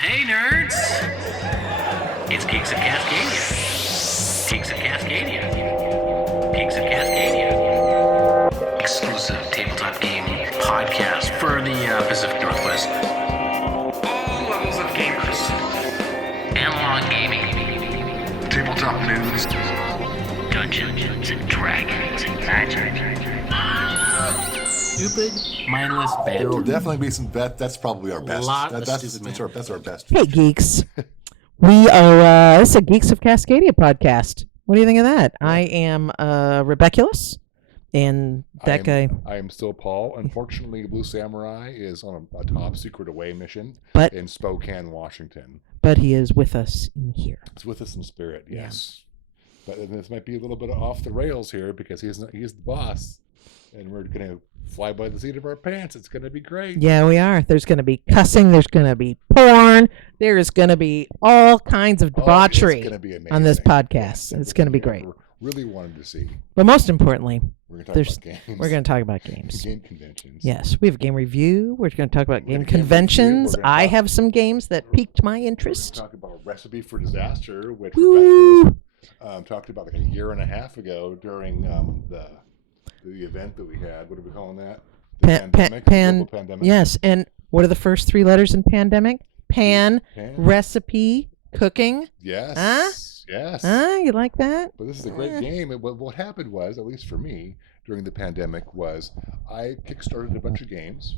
Hey, nerds! It's Geeks of Cascadia. Geeks of Cascadia. Geeks of Cascadia. Exclusive tabletop game podcast for the Pacific Northwest. All levels of gamers. Analog gaming. Tabletop news. Dungeons and Dragons and magic. Stupid, mindless banter. There will definitely be some that's probably our best. That's our best. Hey, geeks. We are, it's a Geeks of Cascadia podcast. What do you think of that? I am Rebeculous, and that guy. I am still Paul. Unfortunately, Blue Samurai is on a top secret away mission in Spokane, Washington. But he is with us in here. He's with us in spirit, yes. Yeah. But this might be a little bit off the rails here because he's the boss. And we're going to fly by the seat of our pants. It's going to be great. Yeah, we are. There's going to be cussing. There's going to be porn. There is going to be all kinds of debauchery on this podcast. It's going to be great. Really wanted to see. But most importantly, we're going to talk about games. We're going to talk about games. Game conventions. Yes, we have a game review. We're going to talk about game conventions. I have some games that piqued my interest. We're going to talk about Recipe for Disaster, which Rebecca talked about like a year and a half ago during the event that we had. What are we calling that? The pandemic. Yes, and what are the first three letters in pandemic? Pan. Recipe, cooking. Yes. Huh? Yes. You like that? But this is a great game. And what happened was, at least for me, during the pandemic, was I kickstarted a bunch of games,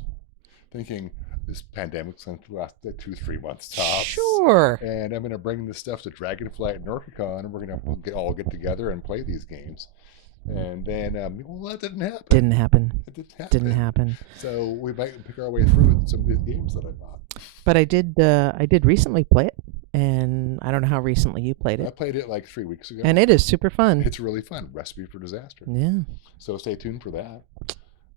thinking this pandemic's going to last 2-3 months tops. Sure. And I'm going to bring this stuff to Dragonflight and Norcicon, and we're going to all get together and play these games. And then, that didn't happen. Didn't happen. So we might pick our way through some of these games that I bought. But I did recently play it, and I don't know how recently you played it. I played it like 3 weeks ago. And it is super fun. It's really fun. Recipe for Disaster. Yeah. So stay tuned for that.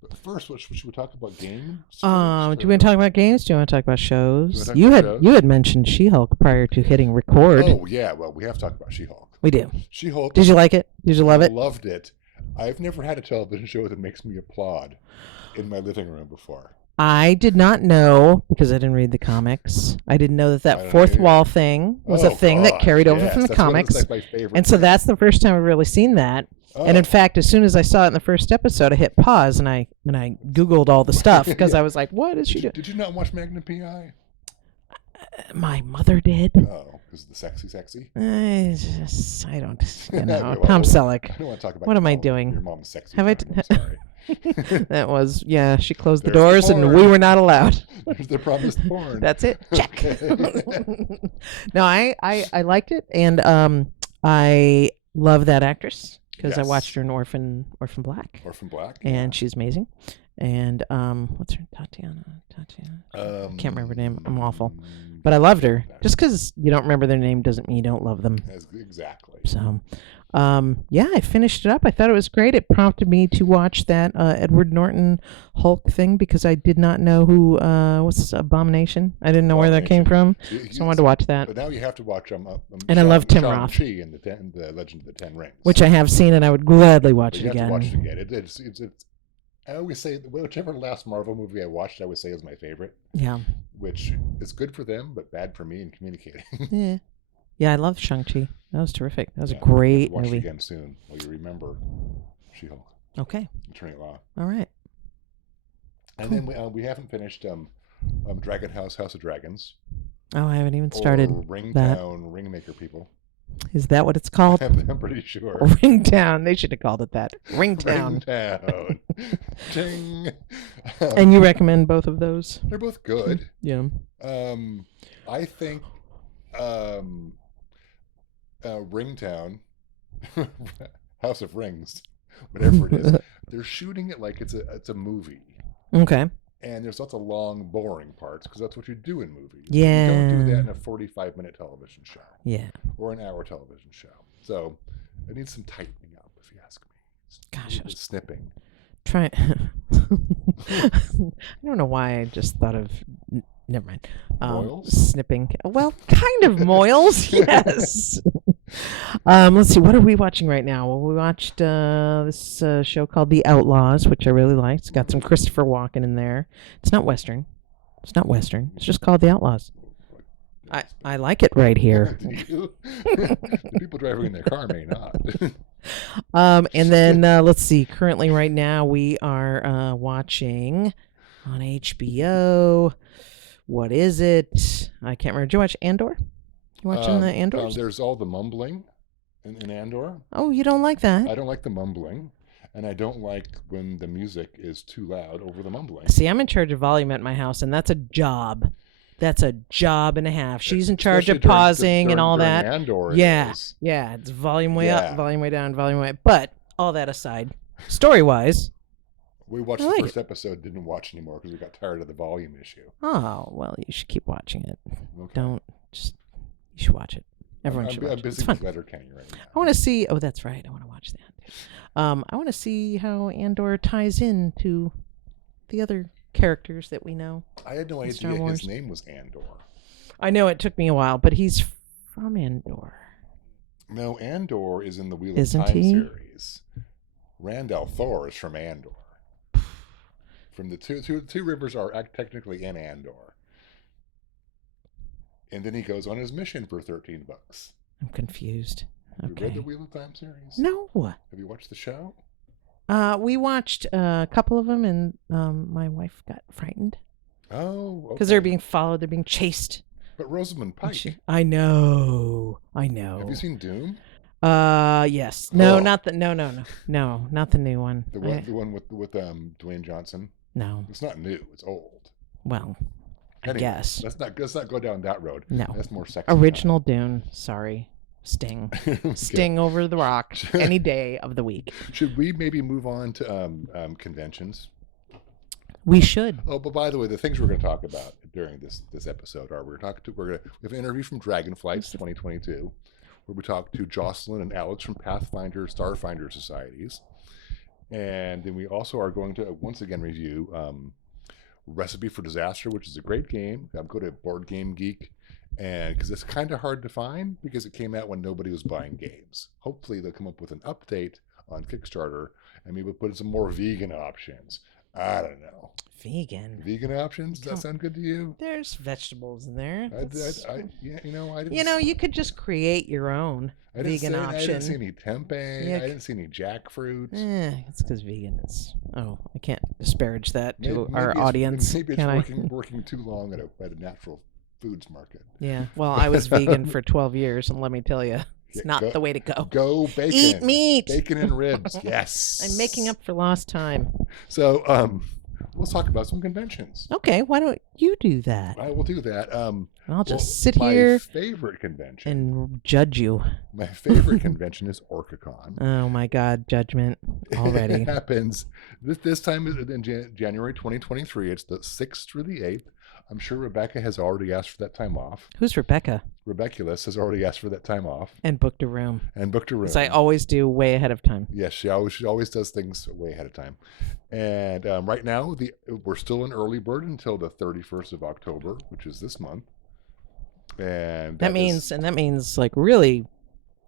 But first, should we talk about games? Do you want to talk about games? Do you want to talk about shows? You had mentioned She-Hulk prior to hitting record. Oh yeah, well we have to talk about She-Hulk. We do. She-Hulk. Did you like it? Did you love it? I loved it. I've never had a television show that makes me applaud in my living room before. I did not know, because I didn't read the comics, I didn't know that fourth wall thing was a thing that carried over from the comics. Like my favorite and so that's the first time I've really seen that. Oh. And in fact, as soon as I saw it in the first episode, I hit pause and I Googled all the stuff because I was like, what is she doing? Did you not watch Magnum P.I.? My mother did. Oh, because of the sexy? I don't, Tom Selleck. I don't want to talk about what am I doing? Your mom's sexy. Have sorry. That was, she closed the doors and we were not allowed. There's the promised porn. That's it. Check. No, I liked it, and I love that actress because I watched her in Orphan Black. Orphan Black. And she's amazing. And what's her Tatiana? Can't remember her name. I'm awful. But I loved her. Just because you don't remember their name doesn't mean you don't love them. Exactly. So, I finished it up. I thought it was great. It prompted me to watch that Edward Norton Hulk thing because I did not know who what's Abomination. I didn't know where that came from, so I wanted to watch that. But now you have to watch and I love Tim Roth. Shang-Chi and the Legend of the Ten Rings, which I have seen, and I would gladly watch it again. You have to watch it again. It's I always say whichever last Marvel movie I watched, I would say is my favorite. Yeah. Which is good for them, but bad for me in communicating. Yeah. Yeah, I love Shang-Chi. That was terrific. That was a great movie. Watch it again soon. While you remember She-Hulk. Okay. Turning it off. All right. And then we haven't finished Dragon House of Dragons. Oh, I haven't even started Ringtown Ringmaker People. Is that what it's called? I'm pretty sure. Ringtown. They should have called it that. Ringtown. Ringtown. Ding. And you recommend both of those? They're both good. Yeah. I think Ringtown, House of Rings, whatever it is, they're shooting it like it's a movie. Okay. And there's lots of long, boring parts because that's what you do in movies. Yeah. You don't do that in a 45-minute television show. Yeah. Or an hour television show. So it needs some tightening up, if you ask me. Gosh. Snipping. I don't know why I just thought of... Never mind. Moils? Snipping. Well, kind of moils, yes. Let's see. What are we watching right now? Well, we watched this show called The Outlaws, which I really liked. It's got some Christopher Walken in there. It's not Western. It's just called The Outlaws. I like it right here. Do you? The people driving in their car may not. And then let's see. Currently, right now, we are watching on HBO. What is it? I can't remember. Did you watch Andor? You watching the Andors? There's all the mumbling in Andor. Oh, you don't like that? I don't like the mumbling, and I don't like when the music is too loud over the mumbling. See, I'm in charge of volume at my house, and that's a job. That's a job and a half. She's in charge of pausing and all that. Andor, yeah, it's volume way up, volume way down, volume way up. But all that aside, story-wise, we watched the first episode, didn't watch anymore because we got tired of the volume issue. Oh, well, you should keep watching it. Okay. You should watch it. Everyone should watch it. I'm busy it's fun. with Letterkenny right now. I want to see. Oh, that's right. I want to watch that. I want to see how Andor ties in to the other characters that we know. I had no idea his name was Andor. I know it took me a while, but he's from Andor. No, Andor is in the Wheel of Time series. Randall Thor is from Andor. From the two rivers are technically in Andor. And then he goes on his mission for $13. I'm confused. Okay. Have you read the Wheel of Time series? No. Have you watched the show? We watched a couple of them, and my wife got frightened. Oh, because they're being followed, they're being chased. But Rosamund Pike. I know. Have you seen Doom? Yes. No, not the. No, not the new one. The one with Dwayne Johnson. No, it's not new. It's old. Well, anyway, I guess. Let's not go down that road. No, that's more sexy. Original Dune. Sorry. Sting. Sting over the rock any day of the week. Should we maybe move on to conventions? We should. Oh, but by the way, the things we're going to talk about during this episode are we have an interview from Dragonflights 2022, where we talk to Jocelyn and Alex from Pathfinder, Starfinder societies, and then we also are going to once again review Recipe for Disaster, which is a great game. Go to Board Game Geek. And because it's kind of hard to find because it came out when nobody was buying games. Hopefully they'll come up with an update on Kickstarter and maybe put in some more vegan options. I don't know. Vegan options? Does that sound good to you? There's vegetables in there. You could just create your own vegan option. I didn't see any tempeh. I didn't see any jackfruit. It's because vegan is. Oh, I can't disparage that to our audience. Maybe it's working too long at a natural foods market. Yeah. Well, I was vegan for 12 years, and let me tell you, it's not the way to go. Go bacon. Eat meat. Bacon and ribs. Yes. I'm making up for lost time. So, let's talk about some conventions. Okay. Why don't you do that? I will do that. I'll just sit here. My favorite convention. And judge you. My favorite convention is OrcaCon. Oh my God, judgment already. It happens this time in January 2023. It's the 6th through the 8th. I'm sure Rebecca has already asked for that time off. Who's Rebecca? Rebeculus has already asked for that time off. And booked a room. Because I always do way ahead of time. Yes, she always does things way ahead of time. And right now, we're still in early bird until the 31st of October, which is this month. And that means like really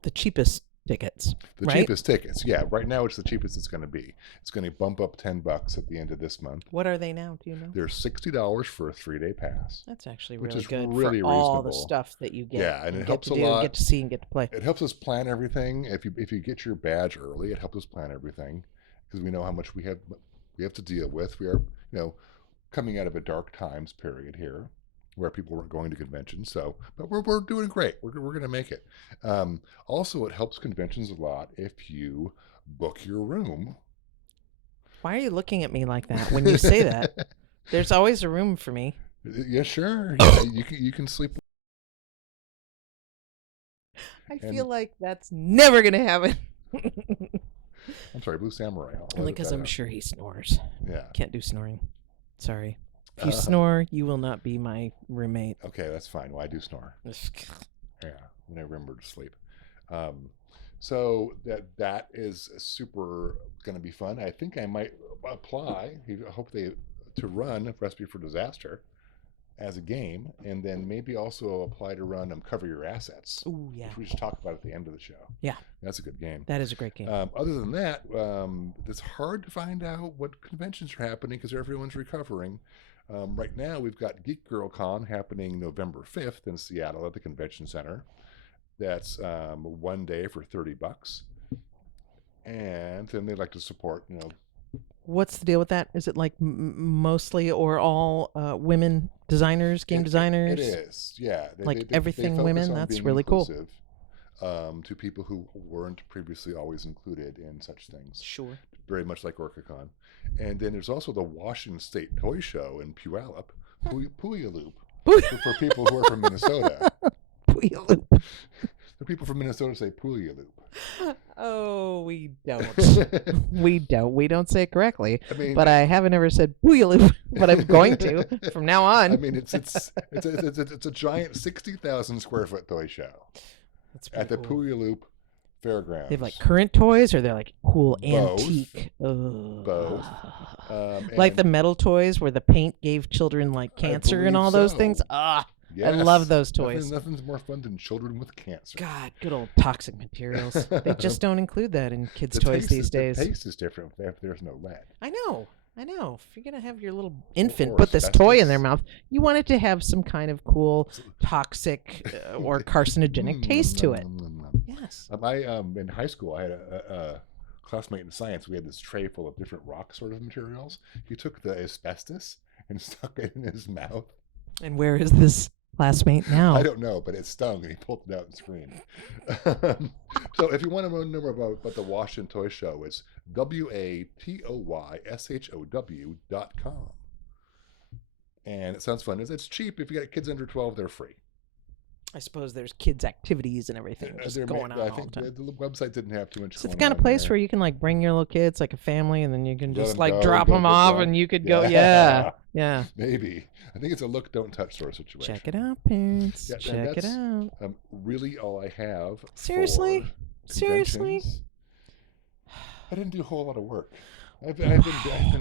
the cheapest tickets. Cheapest tickets, yeah. Right now, it's the cheapest it's going to be. It's going to bump up $10 at the end of this month. What are they now? Do you know? They're $60 for a 3-day pass. That's actually really good really for all the stuff that you get. Yeah, and it helps a lot. Get to see and get to play. It helps us plan everything. If you get your badge early, it helps us plan everything because we know how much we have to deal with. We are coming out of a dark times period here, where people weren't going to conventions. But we're doing great. We're going to make it. Also, it helps conventions a lot if you book your room. Why are you looking at me like that when you say that? There's always a room for me. Yeah, sure. Yeah, you can sleep. I feel like that's never going to happen. I'm sorry, Blue Samurai. Only because I'm sure he snores. Yeah. Can't do snoring. Sorry. If you snore, you will not be my roommate. Okay, that's fine. Well, I do snore. Yeah, when I remember to sleep. So that is super going to be fun. I think I might apply. I hope to run Recipe for Disaster as a game, and then maybe also apply to run Cover Your Assets. Ooh, yeah. Which we just talked about at the end of the show. Yeah. That's a good game. That is a great game. Other than that, it's hard to find out what conventions are happening because everyone's recovering. Right now, we've got Geek Girl Con happening November 5th in Seattle at the Convention Center. That's one day for $30. And then they like to support, What's the deal with that? Is it like mostly or all women designers, game designers? It is, yeah. Everything women? That's really cool. To people who weren't previously always included in such things. Sure. Very much like OrcaCon. And then there's also the Washington State Toy Show in Puyallup, Puyallup, for people who are from Minnesota. Puyallup. The people from Minnesota say Puyallup. Oh, we don't. We don't say it correctly. But I haven't ever said Puyallup, but I'm going to from now on. I mean, it's a giant 60,000 square foot toy show at the cool. Puyallup Fairgrounds. They have like current toys, or they're like cool Both. antique. Both. Like the metal toys where the paint gave children like cancer and all those things. Yes. I love those toys. Nothing's more fun than children with cancer. God, good old toxic materials. They just don't include that in kids' toys these days. The taste is different if there's no lead. I know. If you're going to have your little infant Or put this toy in asbestos. their mouth, you want it to have some kind of cool toxic or carcinogenic taste to it. Yes. In high school, I had a classmate in science. We had this tray full of different rock sort of materials. He took the asbestos and stuck it in his mouth. And where is this classmate now? I don't know, but it stung, and he pulled it out and screamed. So if you want to know more about the Washington Toy Show, it's WATOYSHOW.com. And it sounds fun. It's cheap. If you got kids under 12, they're free. I suppose there's kids' activities and everything just going on I all think the time. the website didn't have too much It's going the kind of on place there. where you can like bring your little kids, like a family, and then you can Let just them like go, drop go them get off, drunk. and you could go, yeah. Maybe. I think it's a look, don't touch sort of situation. Check it out, parents. Yeah, Check it out. Really all I have. Seriously? for Seriously? conventions. I didn't do a whole lot of work. I've been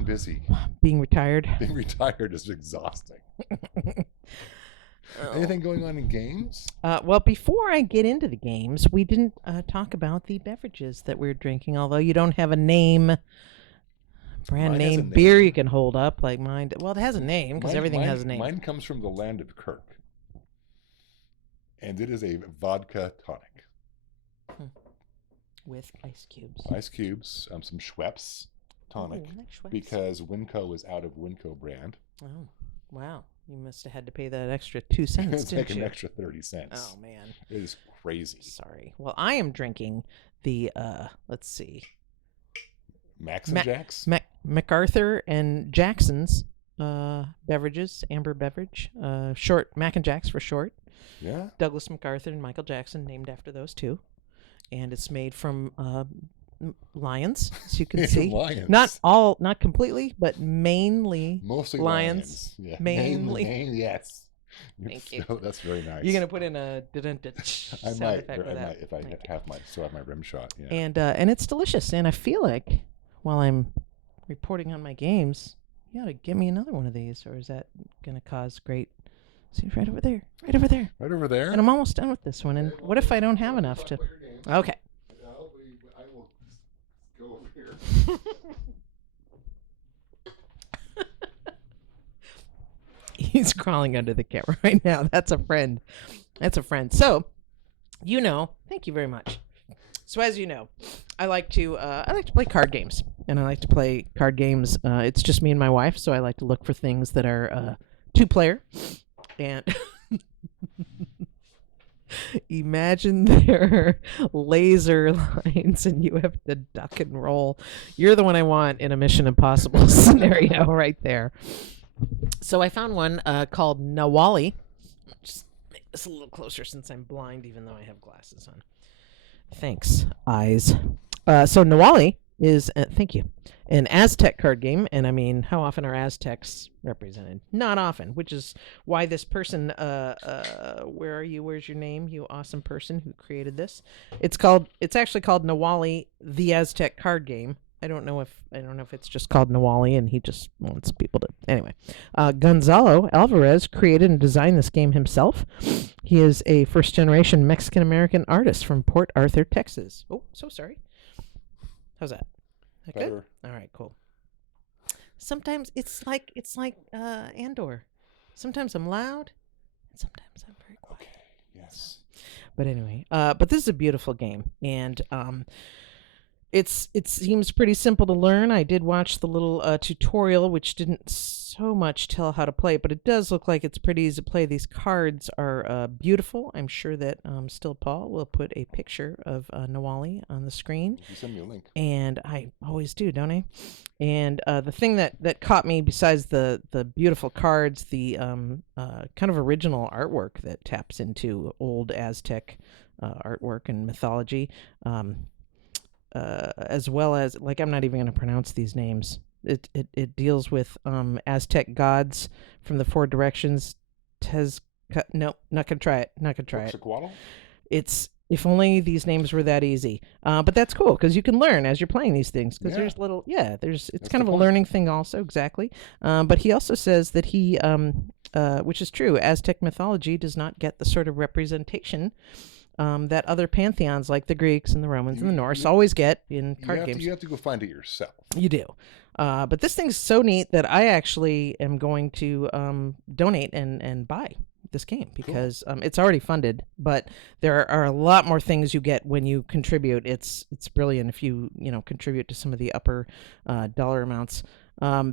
busy. Being retired. Being retired is exhausting. Anything going on in games? Well, before I get into the games, we didn't talk about the beverages that we're drinking, although you don't have a name. Brand name beer you can hold up like mine. Well, it has a name because everything has a name. Mine comes from the land of Kirk, and it is a vodka tonic with ice cubes. Ice cubes, some Schweppes tonic, Schweppes. Because Winco is out of Winco brand. Oh, wow! You must have had to pay that extra 2 cents, It's didn't like you? an extra 30 cents. Oh man, it is crazy. Sorry. Well, I am drinking the let's see. Max and Jack's? MacArthur and Jackson's beverages, amber beverage, short, Mac and Jack's for short. Yeah. Douglas MacArthur and Michael Jackson, named after those two. And it's made from lions, as you can see. Lions. Not completely, but mainly mostly lions. Yeah. Mainly. Yes. Thank you. That's very nice. You're gonna put in a I sound might effect with that. if I still have my rim shot. Yeah. And it's delicious. And I feel like while I'm reporting on my games, you ought to give me another one of these, or is that gonna cause great? See, right over there. Right over there. Right over there. And I'm almost done with this one. And what if I don't have enough to? Okay. I will go over here. He's crawling under the camera right now. That's a friend. So, thank you very much. So as you know, I like to play card games, and I like to play card games. It's just me and my wife, so I like to look for things that are 2-player. And imagine there are laser lines, and you have to duck and roll. You're the one I want in a Mission Impossible scenario, right there. So I found one called Nawali. Just make this a little closer since I'm blind, even though I have glasses on. Thanks, eyes. So Nawali is, thank you, an Aztec card game. And I mean, how often are Aztecs represented? Not often, which is why this person, where are you? Where's your name? You awesome person who created this. It's actually called Nawali, the Aztec card game. I don't know if it's just called Nawali and he just wants people to. Anyway, Gonzalo Alvarez created and designed this game himself. He is a first-generation Mexican-American artist from Port Arthur, Texas. Oh, so sorry. How's that? That good? Better. All right, cool. Sometimes it's like Andor. Sometimes I'm loud, and sometimes I'm very quiet. Okay. Yes. But anyway, but this is a beautiful game, and it seems pretty simple to learn. I did watch the little tutorial, which didn't so much tell how to play, but it does look like it's pretty easy to play. These cards are beautiful. I'm sure that Still Paul will put a picture of Nawali on the screen. You send me a link. And I always do, don't I? And the thing that caught me, besides the beautiful cards, the kind of original artwork that taps into old Aztec artwork and mythology, as well as, like, I'm not even going to pronounce these names. It deals with Aztec gods from the four directions. Nope, not gonna try it. Not gonna try it. Quetzalcoatl? It's, if only these names were that easy. But that's cool because you can learn as you're playing these things. Because there's it's That's kind of the a point. learning thing also, exactly. But he also says that he, which is true, Aztec mythology does not get the sort of representation that other pantheons like the Greeks and the Romans and the Norse always get in card games. You have to go find it yourself. You do. But this thing's so neat that I actually am going to donate and buy this game because it's already funded, but there are a lot more things you get when you contribute. It's brilliant if you contribute to some of the upper dollar amounts.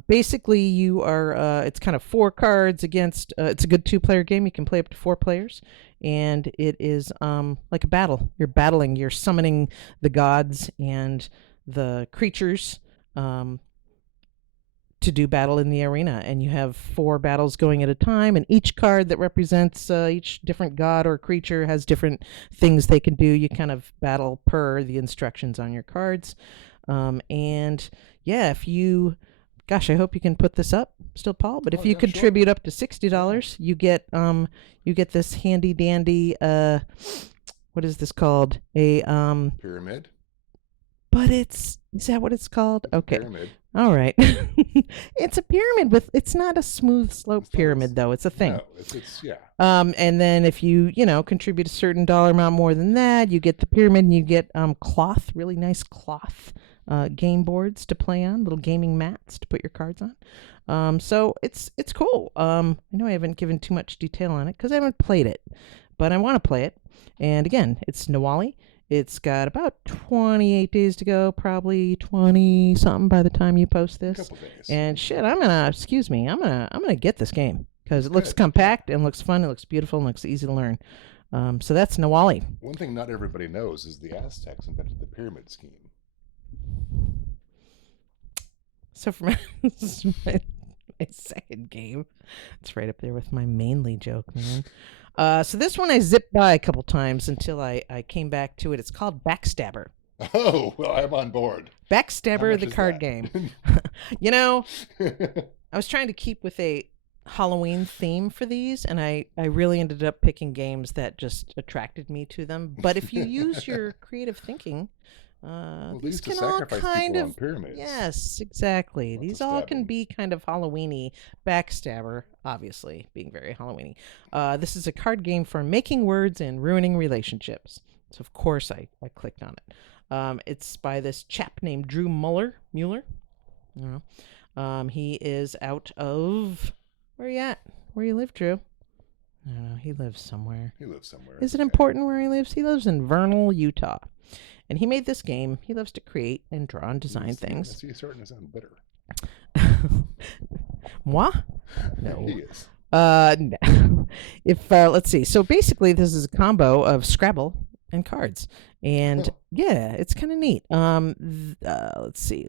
Basically, you are it's kind of 4 cards against. It's a good 2-player game. You can play up to 4 players, and it is like a battle. You're battling. You're summoning the gods and the creatures to do battle in the arena, and you have 4 battles going at a time, and each card that represents each different god or creature has different things they can do. You kind of battle per the instructions on your cards. And yeah, if you, gosh, I hope you can put this up still, Paul, but if you contribute up to $60, you get this handy dandy what is this called? A Pyramid. but is that what it's called? Okay. Pyramid. All right. It's a pyramid it's not a smooth slope pyramid though. It's a thing. No, it's yeah. And then if you contribute a certain dollar amount more than that, you get the pyramid and you get cloth, really nice cloth game boards to play on, little gaming mats to put your cards on. So it's cool. I know I haven't given too much detail on it because I haven't played it, but I want to play it. And again, it's Nawali. It's got about 28 days to go, probably 20 something by the time you post this. Couple days. And shit, I'm gonna get this game because it looks compact and looks fun. It looks beautiful and looks easy to learn. So that's Nawali. One thing not everybody knows is the Aztecs invented the pyramid scheme. So for this is my second game. It's right up there with my mainly joke, man. So this one I zipped by a couple times until I came back to it. It's called Backstabber. Oh, well, I'm on board. Backstabber, the is card that? game. I was trying to keep with a Halloween theme for these, and I really ended up picking games that just attracted me to them. But if you use your creative thinking, these to can all sacrifice kind people of on pyramids. Yes, exactly. Lots of These all can stabbing. be kind of Halloweeny. Backstabber, obviously, being very Halloweeny. This is a card game for making words and ruining relationships. So of course I clicked on it. It's by this chap named Drew Mueller. I don't know. He is out of, where you at? Where you live, Drew? I don't know. He lives somewhere. Is it important where he lives? He lives in Vernal, Utah. And he made this game. He loves to create and draw and design things. He's starting to sound bitter. Moi? No. He is. No. If let's see. So basically, this is a combo of Scrabble and cards, and yeah, it's kind of neat. Let's see.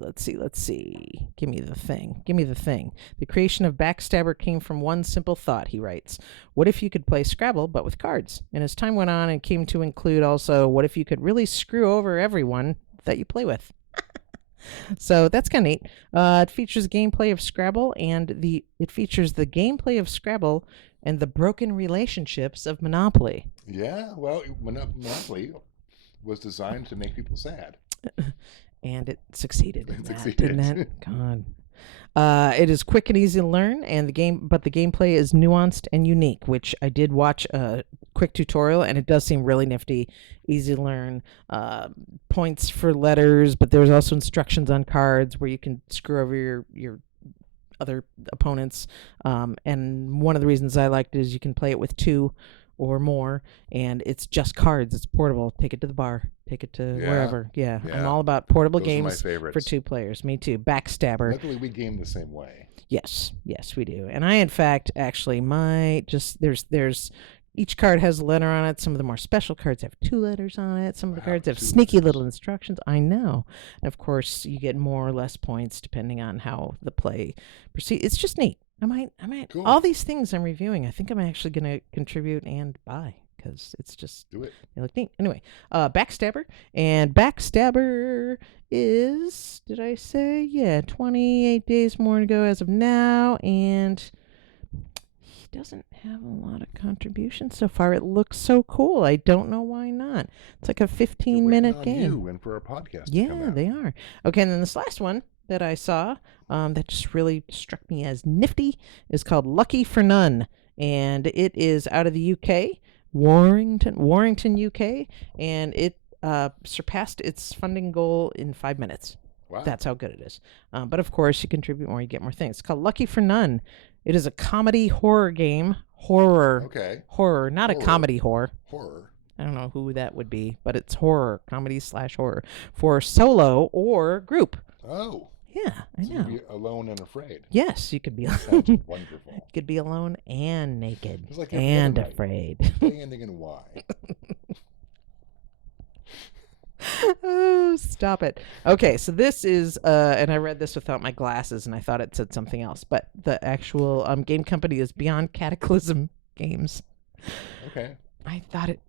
Give me the thing. The creation of Backstabber came from one simple thought. He writes, "What if you could play Scrabble but with cards?" And as time went on, it came to include also, "What if you could really screw over everyone that you play with?" So that's kind of neat. It features gameplay of Scrabble and it features the gameplay of Scrabble and the broken relationships of Monopoly. Yeah, well, Monopoly was designed to make people sad. And it succeeded in that, succeeded. didn't it? God. It is quick and easy to learn, and the gameplay is nuanced and unique, which I did watch a quick tutorial, and it does seem really nifty, easy to learn. Points for letters, but there's also instructions on cards where you can screw over your other opponents. And one of the reasons I liked it is you can play it with 2 or more, and it's just cards. It's portable. Take it to the bar. Take it to wherever. Yeah, I'm Yeah. all about portable Those are my games favorites. for 2 players. Me too. Backstabber. Luckily, we game the same way. Yes, we do. And I, in fact, actually might just there's each card has a letter on it. Some of the more special cards have 2 letters on it. Some of the cards have 2 sneaky letters. little instructions. I know. And of course, you get more or less points depending on how the play proceeds. It's just neat. I might. Cool. All these things I'm reviewing, I think I'm actually going to contribute and buy because it's just Do it. they look neat. Anyway, Backstabber. And Backstabber is, did I say? Yeah, 28 days more to go as of now. And he doesn't have a lot of contributions so far. It looks so cool. I don't know why not. It's like a They're 15-minute waiting on game. you and for our podcast to come Yeah, out. they are. Okay, and then this last one that I saw that just really struck me as nifty is called Lucky for None. And it is out of the UK, Warrington, UK, and it surpassed its funding goal in 5 minutes. Wow. That's how good it is. But of course, you contribute more, you get more things. It's called Lucky for None. It is a comedy horror game. Okay. Horror, not a Horror. comedy horror. Horror. I don't know who that would be, but it's horror, comedy/horror for solo or group. Oh. Yeah, I So you know. can be alone and afraid. Yes, you could be. Sounds wonderful. You could be alone and naked Just like every and other night. afraid. The ending and why. Oh, stop it. Okay, so this is, and I read this without my glasses, and I thought it said something else, but the actual game company is Beyond Cataclysm Games. Okay. I thought it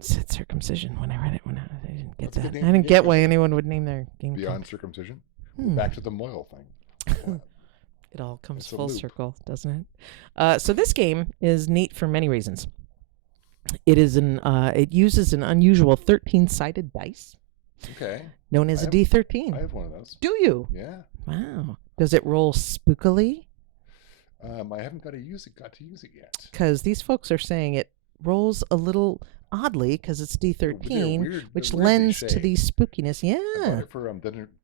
said circumcision when I read it. When I didn't get That's a that. good I name for a didn't game get why company. anyone would name their game Beyond company. circumcision. Hmm. Back to the Moyle thing. It all comes It's a full loop. circle, doesn't it? So this game is neat for many reasons. It is it uses an unusual 13-sided dice Okay. known as a I D13. have one of those. Do you? Yeah. Wow. Does it roll spookily? I haven't got to use it yet. Because these folks are saying it rolls a little oddly because it's They're D13, weird- which they're weirdly lends to the shaped. spookiness. I Yeah. bought it for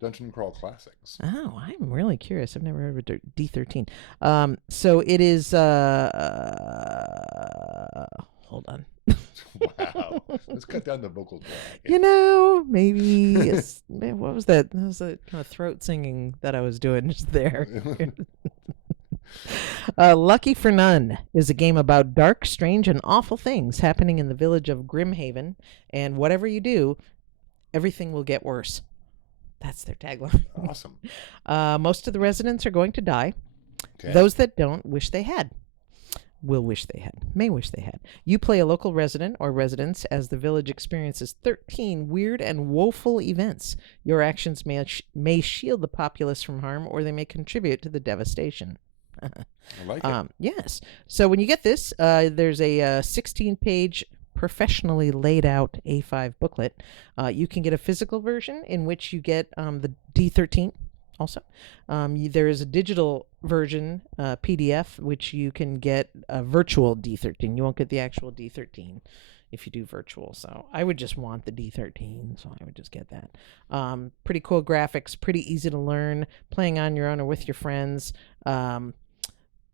Dungeon Crawl Classics. Oh, I'm really curious. I've never heard of a D13. So it is. Hold on. Wow. Let's cut down the vocal track. You know, maybe what was that? That was a kind of throat singing that I was doing just there. Lucky for None is a game about dark, strange, and awful things happening in the village of Grimhaven, and whatever you do, everything will get worse. That's their tagline. Awesome. Most of the residents are going to die. Okay. Those that don't wish they had. Will wish they had. May wish they had. You play a local resident or residents as the village experiences 13 weird and woeful events. Your actions may shield the populace from harm, or they may contribute to the devastation. I like it. Yes. So when you get this, there's a 16-page professionally laid out A5 booklet. You can get a physical version in which you get the D13 also. There is a digital version, PDF, which you can get a virtual D13. You won't get the actual D13 if you do virtual. So I would just want the D13, so I would just get that. Pretty cool graphics, pretty easy to learn, playing on your own or with your friends.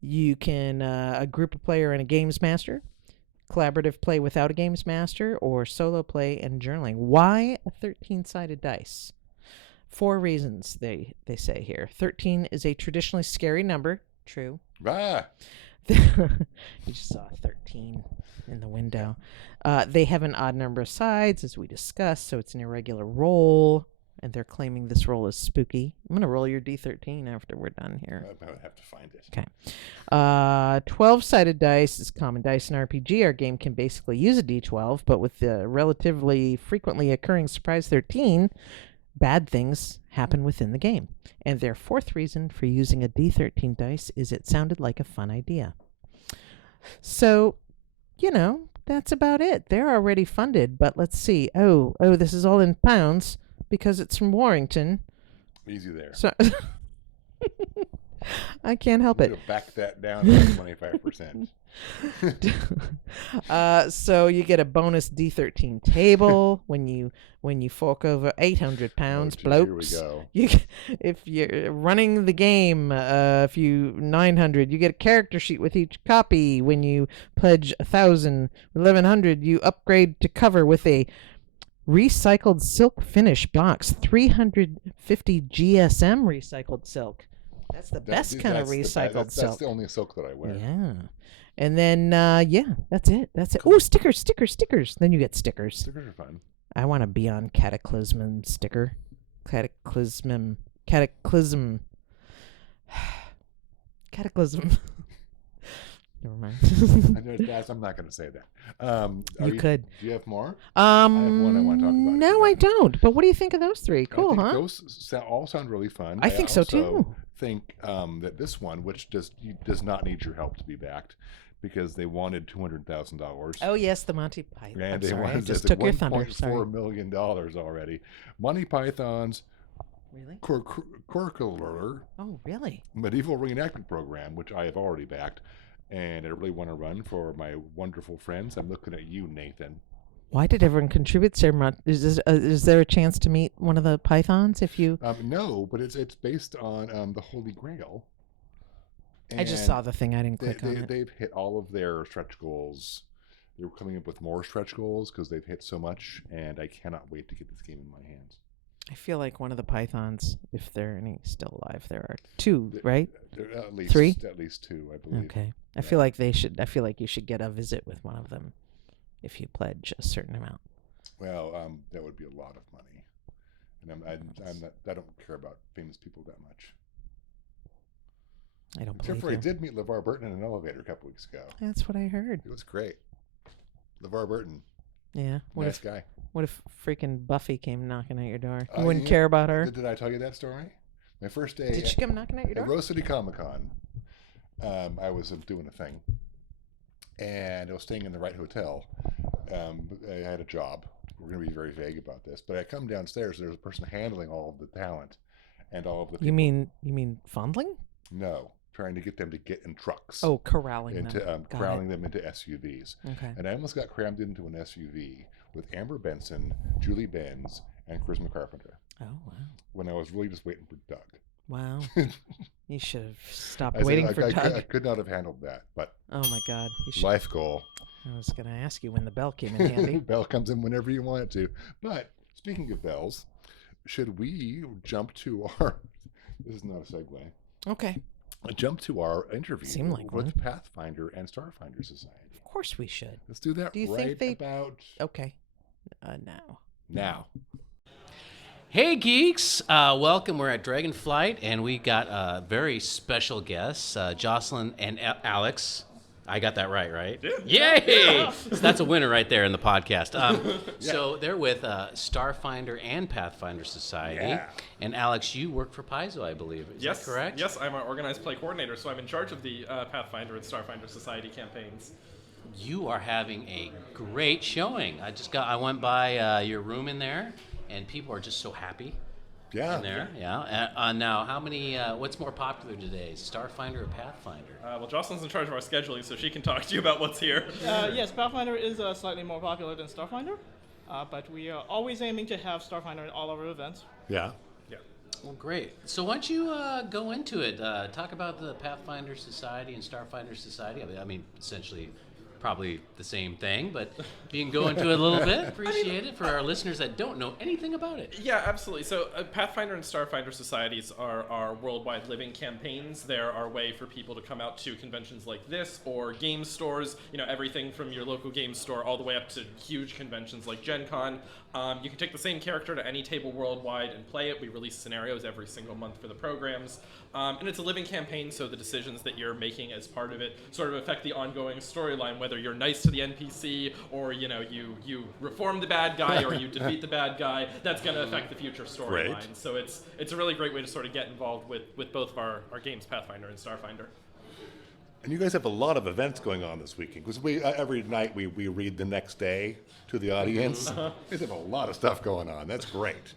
You can a group of player and a games master, collaborative play without a games master, or solo play and journaling. Why a 13-sided dice? 4 reasons they say here. 13 is a traditionally scary number. True. Ah, You just saw 13 in the window. They have an odd number of sides, as we discussed, so it's an irregular roll, and they're claiming this roll is spooky. I'm going to roll your D13 after we're done here. I would have to find it. Okay. 12-sided dice is common dice in RPG. Our game can basically use a D12, but with the relatively frequently occurring surprise 13, bad things happen within the game. And their 4th reason for using a D13 dice is it sounded like a fun idea. So, that's about it. They're already funded, but let's see. Oh, this is all in pounds because it's from Warrington. Easy there. So I can't help I'm it. going to back that down to 25%. So you get a bonus D13 table when you fork over 800 pounds, blokes. Here we go. If you're running the game, if you 900, you get a character sheet with each copy. When you pledge 1,000, 1,100, you upgrade to cover with a recycled silk finish box, 350 GSM recycled silk. That's the best kind of recycled silk. That's the only silk that I wear. Yeah. And then, that's it. Cool. Oh, stickers. Then you get stickers. Stickers are fun. I want a Beyond Cataclysm sticker. Cataclysm. Never mind. I'm not going to say that. You could. Do you have more? I have one I want to talk about. No, I don't. But what do you think of those three? Cool, huh? Those all sound really fun. I think so too. I think that this one, which does not need your help to be backed, because they wanted $200,000. Oh yes, the Monty Python. And I'm they wanted just took your thunder. $1.4 million already. Monty Python's Really? curricular Oh, really? medieval reenactment program, which I have already backed, and I really want to run for my wonderful friends. I'm looking at you, Nathan. Why did everyone contribute so much? Is there a chance to meet one of the Pythons if you? No, but it's based on the Holy Grail. I just saw the thing. I didn't click on it. They've hit all of their stretch goals. They're coming up with more stretch goals because they've hit so much, and I cannot wait to get this game in my hands. I feel like one of the Pythons, if there are any still alive, there are two, right? At least 3? At least 2, I believe. Okay. I feel like they should. I feel like you should get a visit with one of them if you pledge a certain amount. Well, that would be a lot of money, and I don't care about famous people that much. I don't Except believe for you. I did meet LeVar Burton in an elevator a couple weeks ago. That's what I heard. It was great. LeVar Burton, Yeah. nice guy. What if freaking Buffy came knocking at your door? You Oh, wouldn't yeah. care about her? Did I tell you that story? My first day Did she come knocking at your at door? Rose City Comic Con. I was doing a thing, and I was staying in the right hotel. I had a job. We're going to be very vague about this, but I come downstairs. There's a person handling all of the talent and all of the. You mean fondling? No, trying to get them to get in trucks. Oh, corralling into them. Got corralling them into SUVs. Okay. And I almost got crammed into an SUV with Amber Benson, Julie Benz, and Charisma Carpenter. Oh wow. When I was really just waiting for Doug. Wow. You should have stopped I said, waiting for I Doug. could not have handled that, but Oh my God. You should. life goal. I was going to ask you when the bell came in handy. Bell comes in whenever you want it to. But speaking of bells, should we jump to our? This is not a segue. Okay. Jump to our interview Seemed like with one. Pathfinder and Starfinder Society. Of course we should. Let's do that Do you right think they? about Okay. now. Hey geeks, welcome. We're at Dragonflight, and we got very special guests, Jocelyn and Alex. I got that right? Yeah. Yay! So that's a winner right there in the podcast. So they're with Starfinder and Pathfinder Society. Yeah. And Alex, you work for Paizo, I believe. Is that correct? Yes, I'm our organized play coordinator, so I'm in charge of the Pathfinder and Starfinder Society campaigns. You are having a great showing. I went by your room in there, and people are just so happy. Yeah. In there, yeah. Now, how many? What's more popular today, Starfinder or Pathfinder? Well, Jocelyn's in charge of our scheduling, so she can talk to you about what's here. Yes, Pathfinder is slightly more popular than Starfinder, but we are always aiming to have Starfinder in all our events. Yeah. Well, great. So why don't you go into it? Talk about the Pathfinder Society and Starfinder Society. I mean, essentially, probably the same thing, but if you can go into it a little bit, appreciate it for our listeners that don't know anything about it. Yeah, absolutely. So Pathfinder and Starfinder Societies are worldwide living campaigns. They're our way for people to come out to conventions like this or game stores, everything from your local game store all the way up to huge conventions like Gen Con. You can take the same character to any table worldwide and play it. We release scenarios every single month for the programs. And it's a living campaign, so the decisions that you're making as part of it sort of affect the ongoing storyline, whether you're nice to the NPC or, you reform the bad guy or you defeat the bad guy. That's going to affect the future storyline. Right. So it's a really great way to sort of get involved with both of our games, Pathfinder and Starfinder. And you guys have a lot of events going on this weekend because we every night we read the next day to the audience. You guys have a lot of stuff going on. That's great.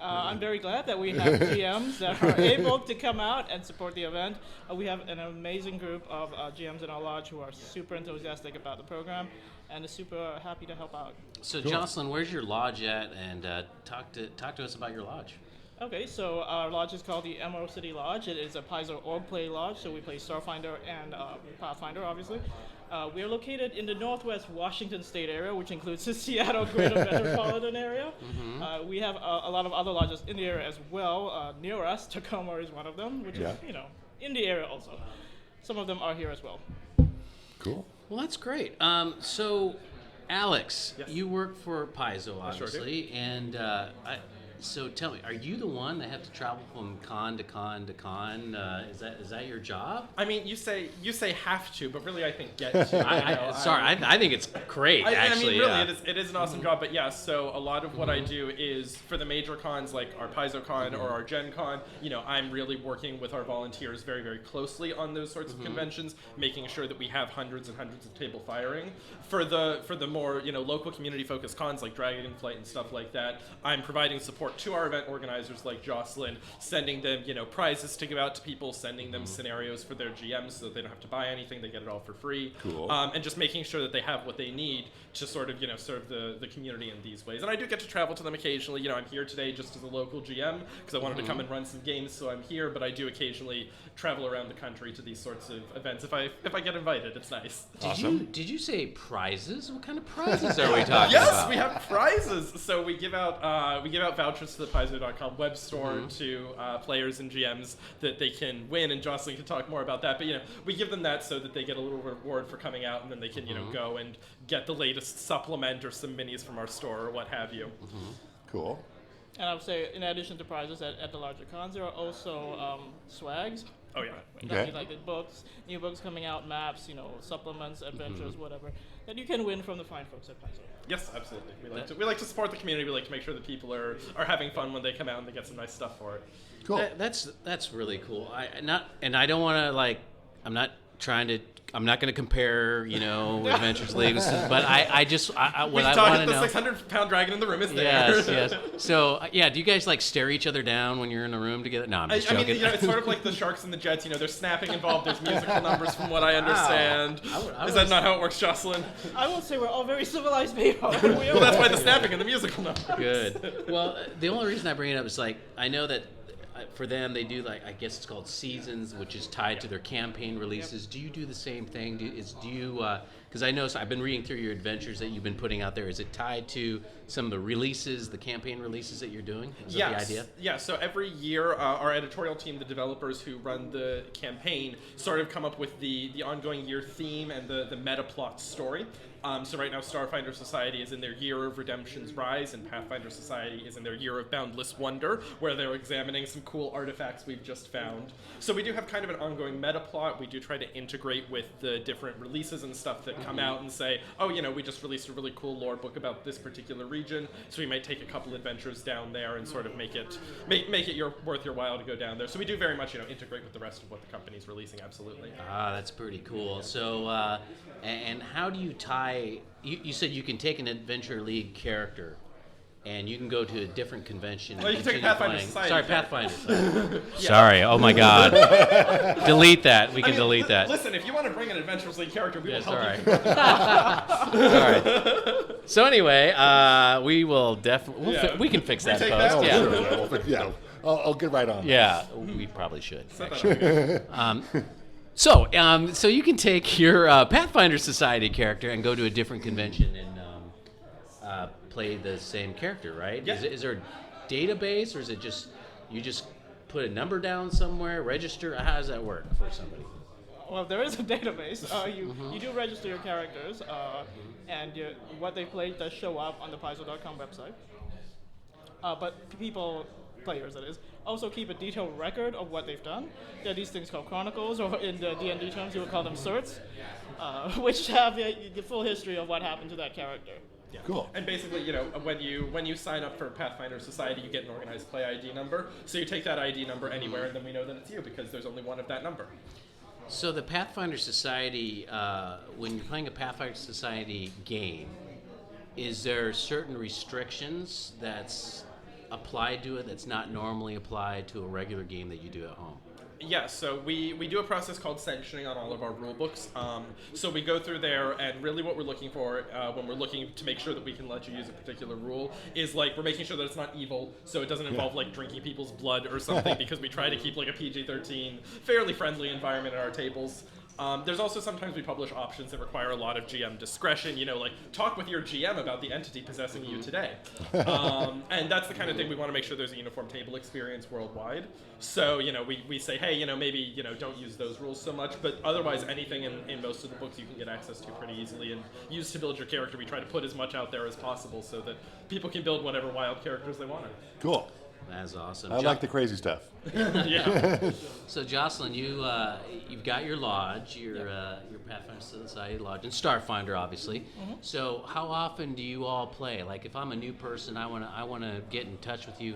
I'm very glad that we have GMs that are able to come out and support the event. We have an amazing group of GMs in our lodge who are super enthusiastic about the program and are super happy to help out. So, Jocelyn, where's your lodge at? And talk to us about your lodge. Okay, so our lodge is called the Emerald City Lodge. It is a Paizo org play lodge, so we play Starfinder and Pathfinder, obviously. We are located in the northwest Washington State area, which includes the Seattle greater metropolitan area. We have a lot of other lodges in the area as well. Near us, Tacoma is one of them, which is, in the area also. Some of them are here as well. Cool. Well, that's great. So, Alex, Yes. you work for Paizo, I sure do. obviously, and so tell me, are you the one that have to travel from con to con to con? Is that your job? I mean, you say have to, but really I think get to. I think it's great. Actually, I mean, really, it is an awesome job. But yeah, so a lot of what I do is for the major cons like our Paizo Con or our Gen Con. I'm really working with our volunteers very, very closely on those sorts of conventions, making sure that we have hundreds and hundreds of table firing. For the more local community focused cons like Dragonflight and stuff like that, I'm providing support to our event organizers like Jocelyn, sending them prizes to give out to people, sending them scenarios for their GMs so that they don't have to buy anything, they get it all for free. Cool. And just making sure that they have what they need to sort of serve the community in these ways. And I do get to travel to them occasionally. I'm here today just as a local GM because I wanted to come and run some games, so I'm here. But I do occasionally travel around the country to these sorts of events if I get invited. It's nice. Did you say prizes? What kind of prizes are we talking Yes, about? we have prizes. So we give out vouchers to the Paizo.com web store to players and GMs that they can win. And Jocelyn can talk more about that. But we give them that so that they get a little reward for coming out, and then they can go and get the latest supplement or some minis from our store or what have you. Cool. And I would say, in addition to prizes at the larger cons, there are also swags. Oh yeah. Okay. Like the books, new books coming out, maps, supplements, adventures, whatever, that you can win from the fine folks at Paizo. Yes, absolutely. We like to support the community. We like to make sure that people are having fun when they come out and they get some nice stuff for it. Cool. That's really cool. I don't want to I'm not going to compare, Adventures Leagues, but what We I talk want to the know. 600-pound dragon in the room is there. Yes. So, do you guys stare each other down when you're in a room together? No, I'm just I mean, joking. it's sort of like the Sharks and the Jets. There's snapping involved. There's musical numbers, from what I understand. Is that not how it works, Jocelyn? I will say we're all very civilized people. Well, that's why the snapping and the musical numbers. Good. Well, the only reason I bring it up is I know that for them they do I guess it's called seasons, which is tied to their campaign releases. Yep. Do you do the same thing? Because I know I've been reading through your adventures that you've been putting out there. Is it tied to some of the releases, the campaign releases that you're doing? Is that the idea? Yeah, so every year our editorial team, the developers who run the campaign, sort of come up with the ongoing year theme and the meta plot story. So right now Starfinder Society is in their Year of Redemption's Rise, and Pathfinder Society is in their Year of Boundless Wonder, where they're examining some cool artifacts we've just found. So we do have kind of an ongoing meta plot. We do try to integrate with the different releases and stuff that come out and say, we just released a really cool lore book about this particular region, so we might take a couple adventures down there and sort of make it worth your while to go down there. So we do very much integrate with the rest of what the company's releasing. Absolutely. That's pretty cool. So and how do you tie? You said you can take an Adventure League character and you can go to a different convention. Well, you can take Pathfinder Society. Sorry, Pathfinder. Sorry. Oh my God. Delete that. We can delete that. Listen, if you want to bring an Adventures League character, we will help all right. you. All right. So anyway, we will definitely we can fix that Retake post. that? Yeah. Yeah. I'll get right on. Yeah, we probably should. Actually. So you can take your Pathfinder Society character and go to a different convention and play the same character, right? Yeah. Is there a database, or is it just you just put a number down somewhere, register? How does that work for somebody? Well, there is a database. You do register your characters, and what they play does show up on the Paizo.com website. But players that is, also keep a detailed record of what they've done. There are these things called chronicles, or in the D&D terms you would call them certs, which have the full history of what happened to that character. Yeah. Cool. And basically, when you sign up for Pathfinder Society, you get an organized play ID number. So you take that ID number anywhere, and then we know that it's you because there's only one of that number. So the Pathfinder Society, when you're playing a Pathfinder Society game, is there certain restrictions that's applied to it that's not normally applied to a regular game that you do at home? Yeah, so we do a process called sanctioning on all of our rule books. So we go through there, and really what we're looking for when we're looking to make sure that we can let you use a particular rule is like we're making sure that it's not evil, so it doesn't involve like drinking people's blood or something, because we try to keep like a PG-13, fairly friendly environment at our tables. There's also sometimes we publish options that require a lot of GM discretion, like talk with your GM about the entity possessing you today. And that's the kind of thing we want to make sure there's a uniform table experience worldwide. So, we say, hey, maybe, don't use those rules so much, but otherwise anything in most of the books you can get access to pretty easily and use to build your character. We try to put as much out there as possible so that people can build whatever wild characters they want. Cool. That's awesome. I like the crazy stuff. Yeah. So Jocelyn, you've got your lodge, your Pathfinder Society lodge, and Starfinder, obviously. Mm-hmm. So how often do you all play? Like, if I'm a new person, I wanna get in touch with you.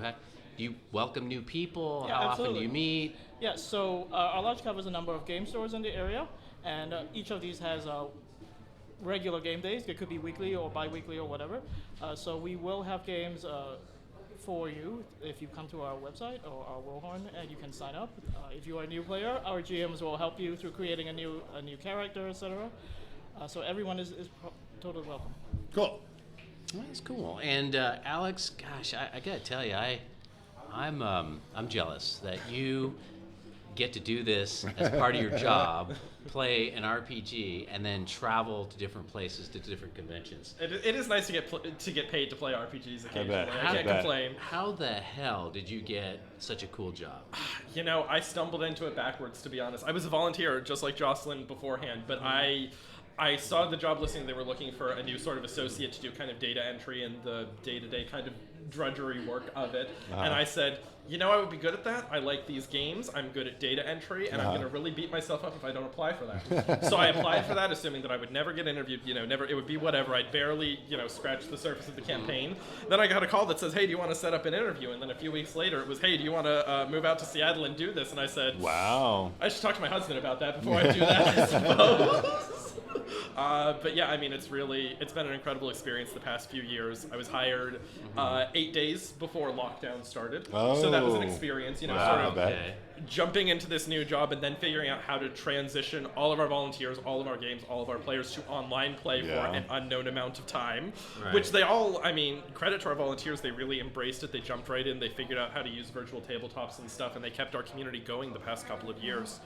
Do you welcome new people? Yeah, how absolutely. often do you meet? Yeah, so our lodge covers a number of game stores in the area, and each of these has regular game days. It could be weekly or bi-weekly or whatever. So we will have games for you if you come to our website or our Warhorn, and you can sign up. If you are a new player, our GMs will help you through creating a new character, etc. So everyone is totally welcome. Cool. Well, that's cool. And Alex, gosh, I gotta tell you, I'm jealous that you get to do this as part of your job, play an RPG, and then travel to different places, to different conventions. It is nice to get paid to play RPGs occasionally. I can't complain. How the hell did you get such a cool job? I stumbled into it backwards, to be honest. I was a volunteer, just like Jocelyn beforehand, but I saw the job listing. They were looking for a new sort of associate to do kind of data entry and the day-to-day kind of drudgery work of it. And I said, I would be good at that. I like these games. I'm good at data entry, and I'm going to really beat myself up if I don't apply for that. So I applied for that, assuming that I would never get interviewed. Never. It would be whatever. I'd barely, scratch the surface of the campaign. Then I got a call that says, "Hey, do you want to set up an interview?" And then a few weeks later, it was, "Hey, do you want to move out to Seattle and do this?" And I said, Wow. I should talk to my husband about that before I do that, I suppose. But yeah, it's been an incredible experience the past few years. I was hired 8 days before lockdown started. So that was an experience, sort of jumping into this new job and then figuring out how to transition all of our volunteers, all of our games, all of our players to online play for an unknown amount of time, which they all, credit to our volunteers, they really embraced it. They jumped right in. They figured out how to use virtual tabletops and stuff, and they kept our community going the past couple of years.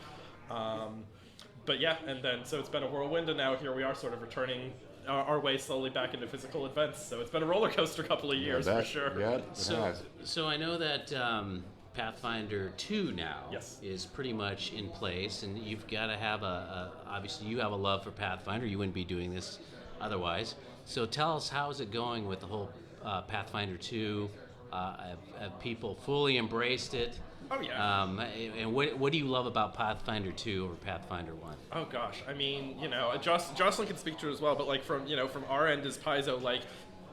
But yeah, and then so it's been a whirlwind, and now here we are, sort of returning our way slowly back into physical events. So it's been a roller coaster couple of years for sure. Yeah, it has. So I know that Pathfinder 2 now is pretty much in place, and you've got to have obviously you have a love for Pathfinder. You wouldn't be doing this otherwise. So tell us, how is it going with the whole Pathfinder 2? Have people fully embraced it? Oh yeah. And what do you love about Pathfinder 2 over Pathfinder 1? Oh gosh, Jocelyn can speak to it as well, but like from our end as Paizo, like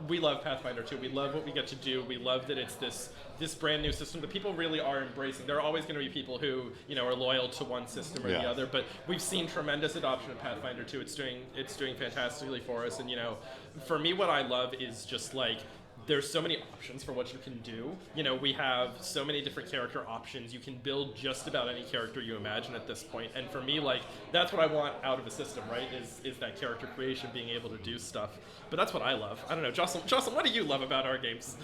we love Pathfinder 2. We love what we get to do. We love that it's this brand new system that people really are embracing. There are always going to be people who are loyal to one system or the other, but we've seen tremendous adoption of Pathfinder 2. It's doing fantastically for us, and for me, what I love is just like, there's so many options for what you can do. We have so many different character options. You can build just about any character you imagine at this point. And for me, like, that's what I want out of a system, right? Is that character creation, being able to do stuff. But that's what I love. I don't know, Jocelyn, what do you love about our games?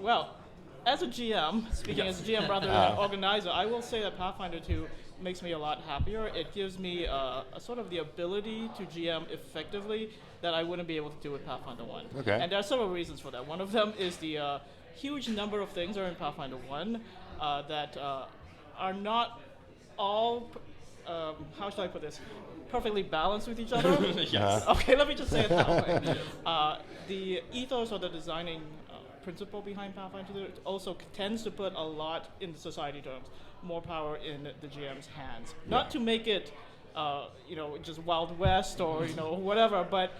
Well, as a GM, speaking as a GM rather than an organizer, I will say that Pathfinder 2 makes me a lot happier. It gives me a sort of the ability to GM effectively that I wouldn't be able to do with Pathfinder 1. Okay. And there are several reasons for that. One of them is the huge number of things that are in Pathfinder 1 that are not all, how should I put this, perfectly balanced with each other. Yes. Okay, let me just say it that way. The ethos or the designing principle behind Pathfinder also tends to put a lot, in society terms, more power in the GM's hands. Not to make it, just Wild West or whatever, but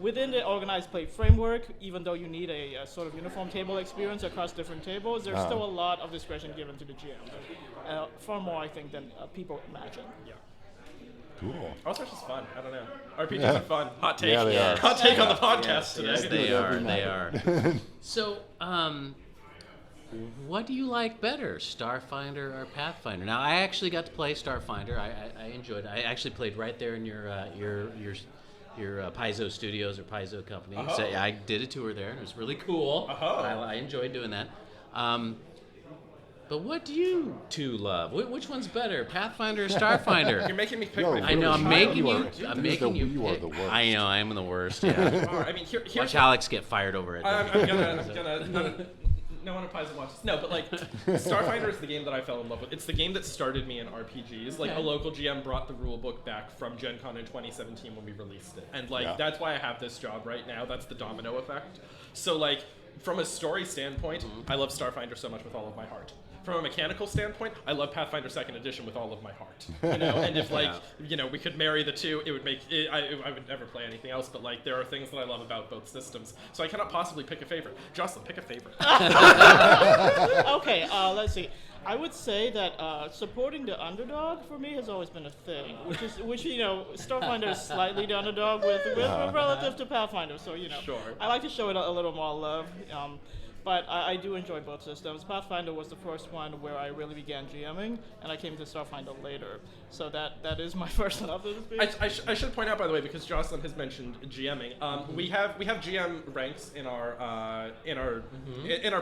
within the organized play framework, even though you need a sort of uniform table experience across different tables, there's still a lot of discretion given to the GM. Far more, I think, than people imagine. Yeah. Cool. Also, it's just fun. I don't know. RPGs are fun. Hot take. Yeah, they are. Hot take on the podcast today. Yes, they are. So, what do you like better, Starfinder or Pathfinder? Now, I actually got to play Starfinder. I enjoyed it. I actually played right there in your Paizo Studios or Paizo company. So I did a tour there, and it was really cool. I enjoyed doing that. But what do you two love? Which one's better, Pathfinder or Starfinder? You're making me pick No, my I know, I'm making you. You I'm are making you. you are pick. the worst. I know, I'm the worst. Yeah. All right, I mean, here's Watch Alex get fired over it. I'm gonna no one applies to watch this. No, but like Starfinder is the game that I fell in love with. It's the game that started me in RPGs. Like a local GM brought the rule book back from Gen Con in 2017 when we released it. And like that's why I have this job right now. That's the domino effect. So like from a story standpoint, I love Starfinder so much with all of my heart. From a mechanical standpoint, I love Pathfinder 2nd Edition with all of my heart. You know, and if like we could marry the two, it would make it, I would never play anything else. But like there are things that I love about both systems, so I cannot possibly pick a favorite. Jocelyn, pick a favorite. Okay, let's see. I would say that supporting the underdog for me has always been a thing, which Starfinder is slightly the underdog with relative to Pathfinder. So Sure. I like to show it a little more love. But I do enjoy both systems. Pathfinder was the first one where I really began GMing, and I came to Starfinder later. So that is my first love, so to speak. I should point out, by the way, because Jocelyn has mentioned GMing, we have GM ranks in our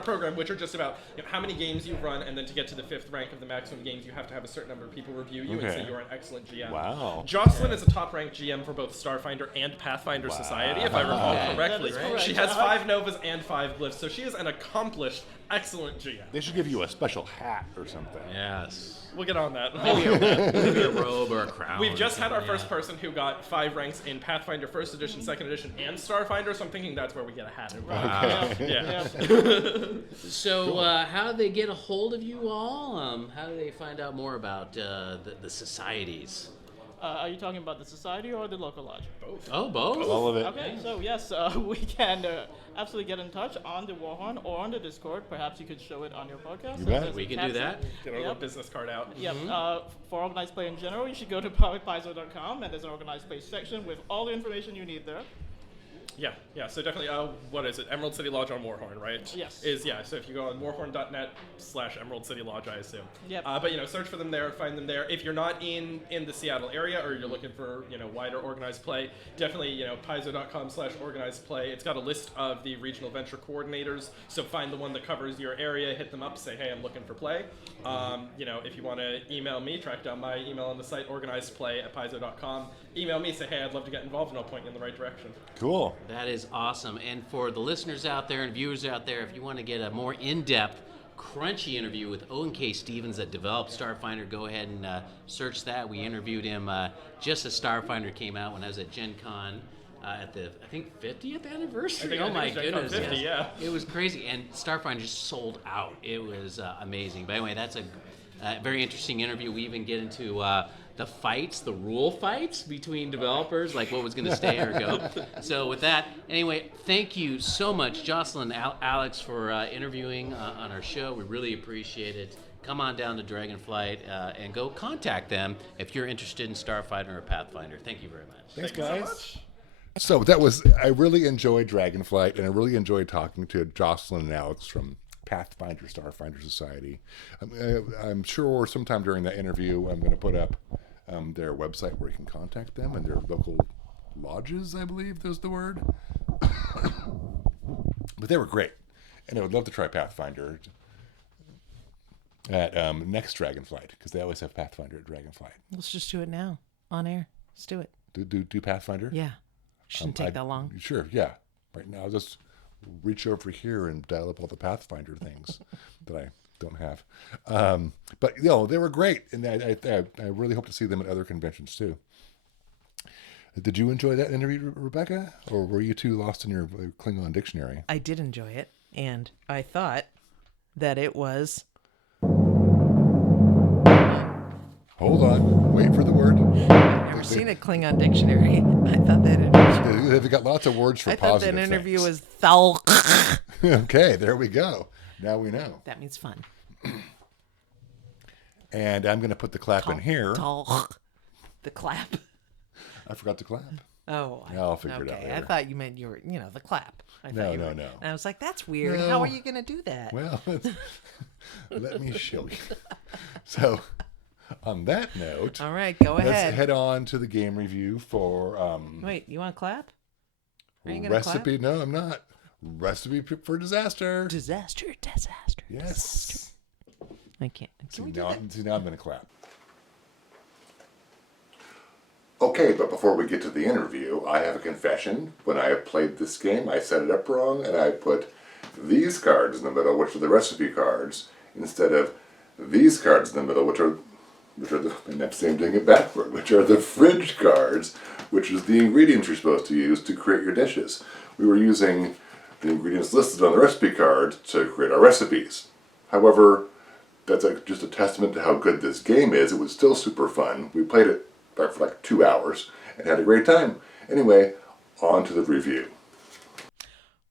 program, which are just about how many games you've run, and then to get to the 5th rank of the maximum games, you have to have a certain number of people review you and say you're an excellent GM. Wow. Jocelyn is a top-ranked GM for both Starfinder and Pathfinder Society, if I recall correctly. That is correct. She has 5 Novas and 5 Glyphs, so she is an accomplished, excellent GM. They should give you a special hat or something. Yes. We'll get on that. Maybe a robe or a crown. We've or just had our something, first person who got 5 ranks in Pathfinder 1st Edition, 2nd Edition, and Starfinder, so I'm thinking that's where we get a hat. Yeah. So, how do they get a hold of you all? How do they find out more about the societies? Are you talking about the society or the local lodge? Oh, both. All of it. Okay, so yes, we can absolutely get in touch on the Warhorn or on the Discord. Perhaps you could show it on your podcast. You bet. There's We a can do caption. that. Get our little business card out. Yep. For organized play in general, you should go to paizo.com, and there's an organized play section with all the information you need there. Yeah. So definitely, what is it? Emerald City Lodge on Warhorn, right? Yes. So if you go on warhorn.net/Emerald City Lodge, I assume. Yep. But search for them there, find them there. If you're not in the Seattle area or you're looking for wider organized play, definitely paizo.com/organized play. It's got a list of the regional venture coordinators. So find the one that covers your area, hit them up, say, hey, I'm looking for play. If you want to email me, track down my email on the site, organizedplay@paizo.com. Email me, say, hey, I'd love to get involved, and I'll point you in the right direction. Cool. That is awesome. And for the listeners out there and viewers out there, if you want to get a more in-depth, crunchy interview with Owen K. Stevens that developed Starfinder, go ahead and search that. We interviewed him just as Starfinder came out when I was at Gen Con at the, I think, 50th anniversary. I Oh my think it was Gen Con goodness. 50, yeah. It was crazy. And Starfinder just sold out. It was amazing. But anyway, that's a very interesting interview. We even get into the rule fights between developers, like what was going to stay or go. So with that, anyway, thank you so much, Jocelyn Alex, for interviewing on our show. We really appreciate it. Come on down to Dragonflight and go contact them if you're interested in Starfinder or Pathfinder. Thank you very much. Thanks, Thank you so guys. much. So I really enjoyed Dragonflight, and I really enjoyed talking to Jocelyn and Alex from Pathfinder Starfinder Society. I'm sure sometime during that interview, I'm going to put up their website where you can contact them and their local lodges, I believe there's the word. But they were great, and I would love to try Pathfinder at next Dragonflight, because they always have Pathfinder at Dragonflight. Let's just do it now on air. Let's do it. Do Pathfinder? Yeah. Shouldn't take that long. Sure, yeah. Right now, I'll just reach over here and dial up all the Pathfinder things that I don't have. But they were great, and I really hope to see them at other conventions too. Did you enjoy that interview, Rebecca, or were you too lost in your Klingon dictionary? I did enjoy it, and I thought that it was... Hold on, wait for the word. I've never seen a Klingon dictionary. I thought that interview... They've got lots of words for I thought positive that interview things. was thal. Okay, there we go. Now we know. That means fun. And I'm going to put the clap in here. Tal. The clap. I forgot to clap. Oh, I'll figure it out okay. later. I thought you meant you were, the clap. I No, thought you no, were, no. And I was like, that's weird. No. How are you going to do that? Well, let me show you. So, on that note, All right, go let's ahead. head on to the game review for Wait, you want to clap? Are you going to recipe. No, I'm not. Recipe for disaster. Disaster. Yes. I can't. Can we do that? See, now I'm going to clap. Okay, but before we get to the interview, I have a confession. When I played this game, I set it up wrong, and I put these cards in the middle, which are the recipe cards, instead of these cards in the middle, which are the, and I'm saying doing it backward, which are the fridge cards, which is the ingredients you're supposed to use to create your dishes. We were using the ingredients listed on the recipe card to create our recipes. However, that's just a testament to how good this game is. It was still super fun. We played it for like 2 hours and had a great time. Anyway, on to the review.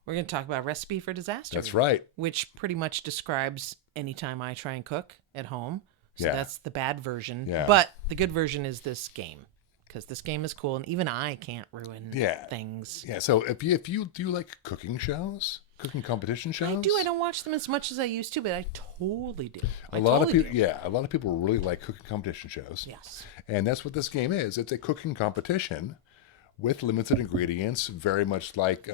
We're going to talk about Recipe for Disaster. That's right. Which pretty much describes any time I try and cook at home. So Yeah. that's the bad version. Yeah. But the good version is this game. Because this game is cool, and even I can't ruin things. Yeah, so if you do you like cooking shows? Cooking competition shows? I do. I don't watch them as much as I used to, but I totally do. A lot of people really like cooking competition shows. Yes. And that's what this game is. It's a cooking competition with limited ingredients, very much like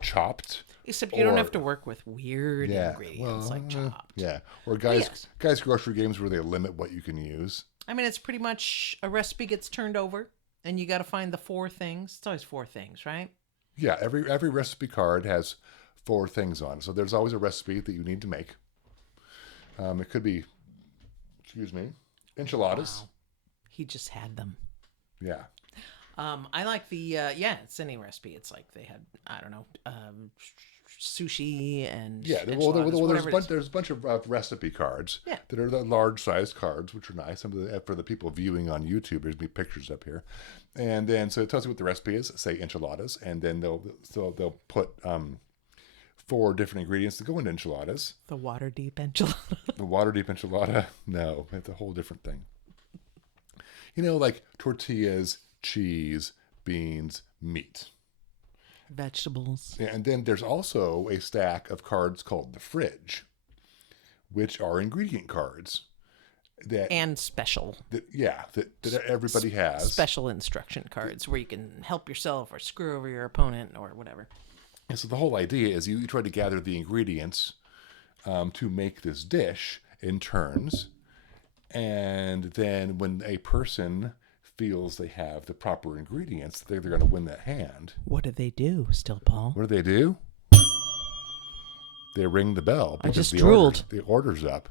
Chopped. Except you don't have to work with weird Yeah, ingredients like Chopped. Yeah, or guys grocery games where they limit what you can use. I mean, it's pretty much a recipe gets turned over, and you got to find the 4 things. It's always 4 things, right? Yeah, every recipe card has 4 things on it. So there's always a recipe that you need to make. It could be, enchiladas. Wow. He just had them. Yeah. I like the it's any recipe. It's like they had sushi and enchiladas, there's a bunch of recipe cards that are the large sized cards, which are nice. For the people viewing on YouTube, there's pictures up here, and then so it tells you what the recipe is. Say enchiladas, and then they'll put 4 different ingredients that go into enchiladas. The water deep enchilada. The water deep enchilada? No, it's a whole different thing. Like tortillas, cheese, beans, meat. Vegetables. Yeah, and then there's also a stack of cards called the fridge, which are ingredient cards and special. That everybody has. Special instruction cards where you can help yourself or screw over your opponent or whatever. And so the whole idea is you try to gather the ingredients to make this dish in turns, and then when a person feels they have the proper ingredients, they're going to win that hand. What do they do, Still Paul? What do? They ring the bell. I just drooled. The order's up,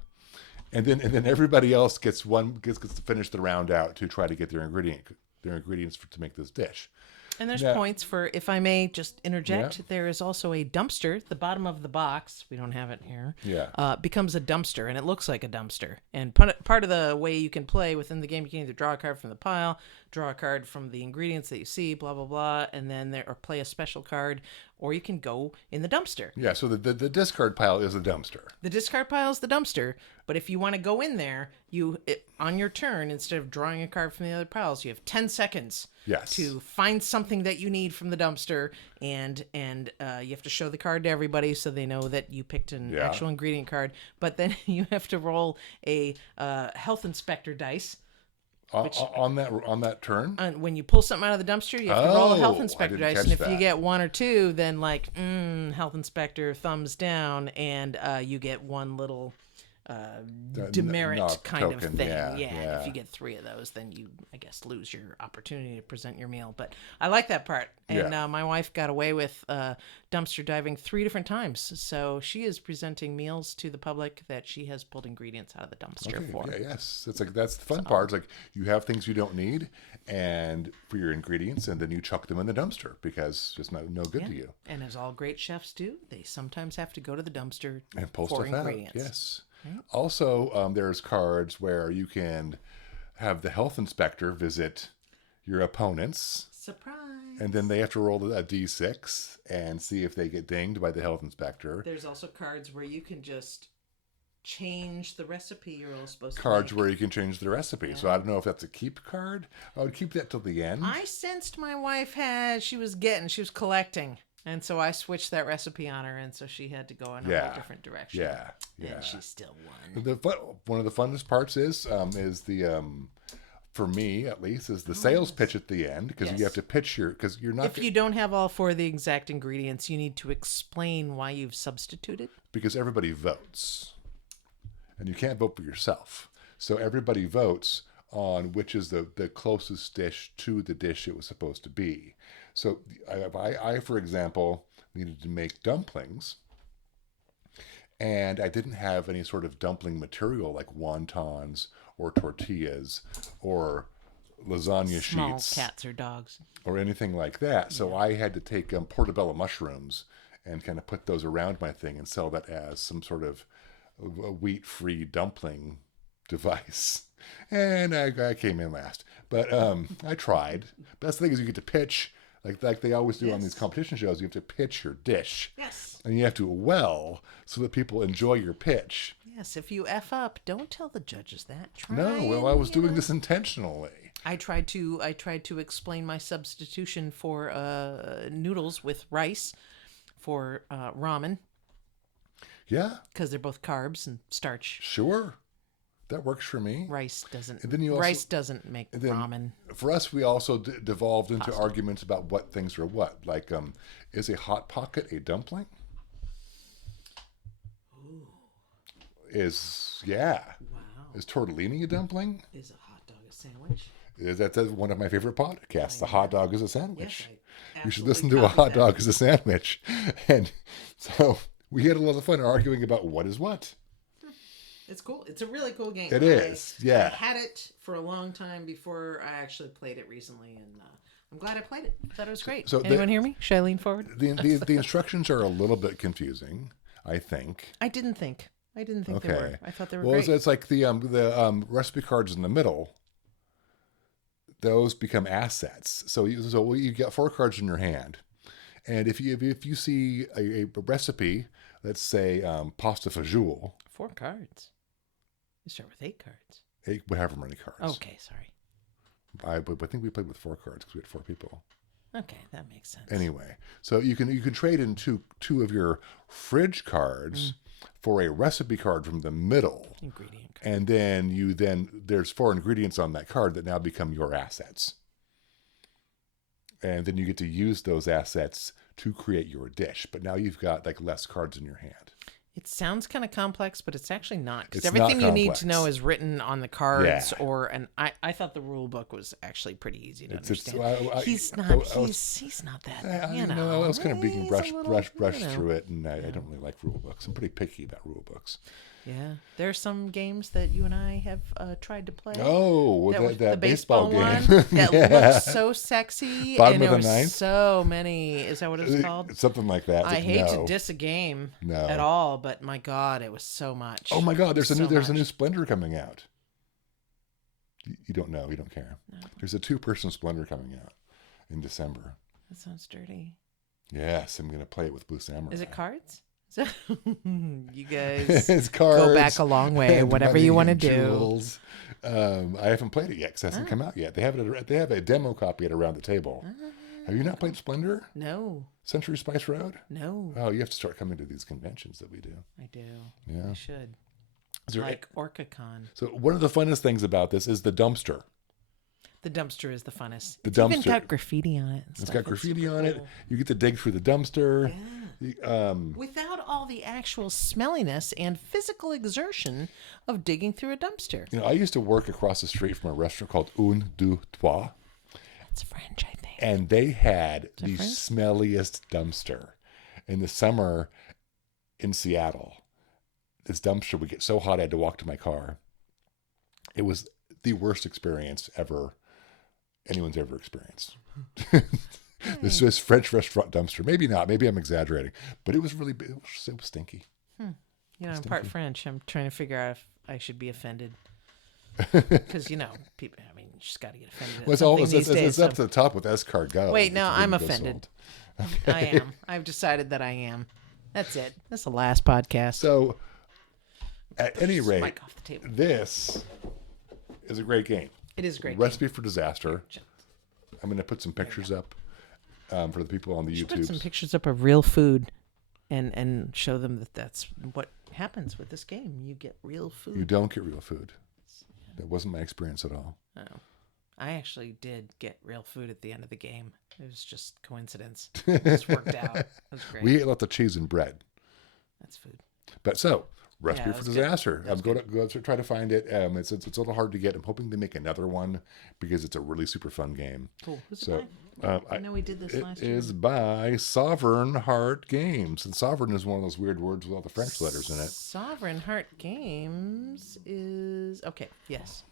and then everybody else gets to finish the round out to try to get their ingredients to make this dish. And there's points for, if I may just interject, there is also a dumpster. The bottom of the box, we don't have it here, becomes a dumpster, and it looks like a dumpster. And part of the way you can play within the game, you can either draw a card from the pile, draw a card from the ingredients that you see, blah, blah, blah, and then or play a special card, or you can go in the dumpster. Yeah, so the discard pile is a dumpster. The discard pile is the dumpster, but if you want to go in there, on your turn, instead of drawing a card from the other piles, you have 10 seconds to find something that you need from the dumpster, and you have to show the card to everybody so they know that you picked an actual ingredient card. But then you have to roll a health inspector dice. On that turn? When you pull something out of the dumpster, you have to roll a health I inspector didn't dice, catch and if you that. get 1 or 2, then health inspector thumbs down, and you get one little demerit kind token, of thing. yeah. If you get 3 of those, then you, I guess, lose your opportunity to present your meal. But I like that part. And my wife got away with dumpster diving 3 different times. So she is presenting meals to the public that she has pulled ingredients out of the dumpster for. Yeah, yes. It's like that's the fun part. It's like you have things you don't need and for your ingredients, and then you chuck them in the dumpster because it's no good to you. And as all great chefs do, they sometimes have to go to the dumpster And pull for stuff ingredients. out. Yes. Also, there's cards where you can have the health inspector visit your opponents. Surprise. And then they have to roll a d6 and see if they get dinged by the health inspector. There's also cards where you can just change the recipe you're all supposed to cards make. where you can change the recipe. So I don't know if that's a keep card. I would keep that till the end. I sensed my wife she was collecting. And so I switched that recipe on her, and so she had to go in a whole different direction. Yeah. And she still won. One of the funnest parts is the for me at least is the sales pitch at the end, because you have to pitch because you're not. If you don't have all 4 of the exact ingredients, you need to explain why you've substituted. Because everybody votes, and you can't vote for yourself. So everybody votes on which is the closest dish to the dish it was supposed to be. So I, for example, needed to make dumplings, and I didn't have any sort of dumpling material like wontons or tortillas or lasagna Small sheets cats or dogs. or anything like that. So I had to take portobello mushrooms and kind of put those around my thing and sell that as some sort of a wheat-free dumpling device. And I came in last, but I tried. Best thing is you get to pitch, like they always do on these competition shows. You have to pitch your dish. Yes. And you have to well so that people enjoy your pitch. Yes, if you F up, don't tell the judges that. Try No, well, I and, was you doing know. this intentionally. I tried to explain my substitution for noodles with rice for ramen, Yeah, because they're both carbs and starch. sure. That works for me. Rice doesn't. And then you also- rice doesn't make then- ramen. For us, we also devolved into arguments about what things are what. Like, is a Hot Pocket a dumpling? Ooh. Is Wow. Is tortellini a dumpling? Is a hot dog a sandwich? That's one of my favorite podcasts. The Hot Dog is a Sandwich. Yes, You should absolutely listen to A copied Hot that. Dog is a Sandwich. And so we had a lot of fun arguing about what is what. It's cool. It's a really cool game. It is, yeah. I had it for a long time before I actually played it recently, and I'm glad I played it. I thought it was great. So Anyone hear me? Should I lean forward? The instructions are a little bit confusing, I think. I didn't think they Okay. were. I thought they were Well, great. it's like the recipe cards in the middle. Those become assets. So you get 4 cards in your hand, and if you see a recipe, let's say pasta fajoule, 4 cards. You start with 8 cards. however many cards. Okay, sorry. I think we played with 4 cards because we had 4 people. Okay, that makes sense. Anyway, so you can trade in two of your fridge cards for a recipe card from the middle. Ingredient card. And then there's 4 ingredients on that card that now become your assets. And then you get to use those assets to create your dish. But now you've got like less cards in your hand. It sounds kind of complex, but it's actually not. Because It's everything not you need to complex. know is written on the cards, Yeah. I thought the rule book was actually pretty easy to It's understand. He's not. He's not that. I was kind of being he's a brushed little, through it, and I don't really like rule books. I'm pretty picky about rule books. Yeah, there's some games that you and I have tried to play. Oh, was that the baseball game one that Yeah. looks so sexy, Bottom and of there the were ninth? so many. Is that what it's called? Something like that. I hate No. to diss a game No. at all, but my God, it was so much. Oh my God! There's a new much. Splendor coming out. You don't know. You don't care. No. There's a 2-person Splendor coming out in December. That sounds dirty. Yes, I'm gonna play it with Blue Samurai. Is it cards? So, you guys It's cards. go back a long way. and Whatever money you want to and do. jewels. I haven't played it yet because it hasn't come out yet. They have a demo copy at around the table. Have you not played Splendor? No, Century Spice Road? no, Oh, you have to start coming to these conventions that we do. I do. Yeah. I should. Is there- Like OrcaCon. So one of the funnest things about this is the dumpster. The dumpster is the funnest. The It's even dumpster. got graffiti on it. and It's stuff. got graffiti super on it. cool. You get to dig through the dumpster. Without all the actual smelliness and physical exertion of digging through a dumpster. I used to work across the street from a restaurant called Un, Deux, Trois, That's French, I think. and they had the French? smelliest dumpster. In the summer in Seattle, this dumpster would get so hot I had to walk to my car. It was the worst experience anyone's ever experienced. This French restaurant dumpster. Maybe not. Maybe I'm exaggerating. But it was really big. It was stinky. You know, I'm part French. I'm trying to figure out if I should be offended. Because, people, you just got to get offended. Well, At something it's these days, up so- to the top with escargot. Wait, no, It's I'm really offended. sold. I am. I've decided that I am. That's it. That's the last podcast. So, At any rate, Mic off the table. this is a great game. It is a great. Recipe for Disaster. I'm going to put some pictures up for the people on the You should put some YouTubes. pictures up of real food, and show them that that's what happens with this game. You get real food. You don't get real food. That wasn't my experience at all. Oh. I actually did get real food at the end of the game. It was just coincidence. Oh. It just worked out. It was great. We ate lots of cheese and bread. That's food. But so, Recipe that for was good. Disaster. I'm going to try to find it. It's a little hard to get. I'm hoping they make another one because it's a really super fun game. Cool. Who's So, it by? I know we did this It last year. is by Sovereign Hart Games. And Sovereign is one of those weird words with all the French letters in it. Sovereign Hart Games is okay. Yes.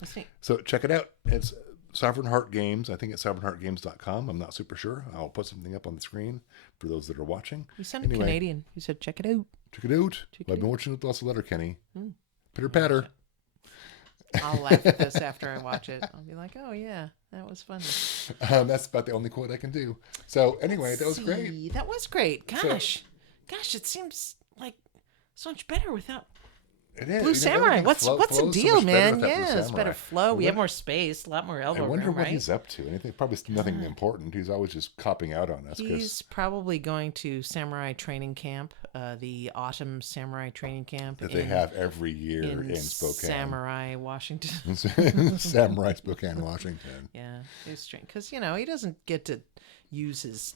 Let's see. So check it out. It's Sovereign Hart Games. I think it's sovereignheartgames.com. I'm not super sure. I'll put something up on the screen for those that are watching. You sounded Canadian. You said check it out. Check it out. I've been watching with lots of Letterkenny. Pitter patter. I'll laugh at this after I watch it. I'll be like, oh yeah, that was funny. That's about the only quote I can do. So anyway, that was great. See, that was great. Gosh, it seems like so much better without It is. Blue Samurai. everything What's the flows so deal, much better man? without Blue Yeah, it's better Samurai. flow. We have more space, a lot more elbow I wonder room, what right? he's up to. Anything? Probably nothing important. He's always just copping out on us. He's probably going to Samurai Training Camp, the Autumn Samurai Training Camp that they have every year in Spokane. Samurai, Washington. Samurai, Spokane, Washington. Yeah, it's strange because he doesn't get to use his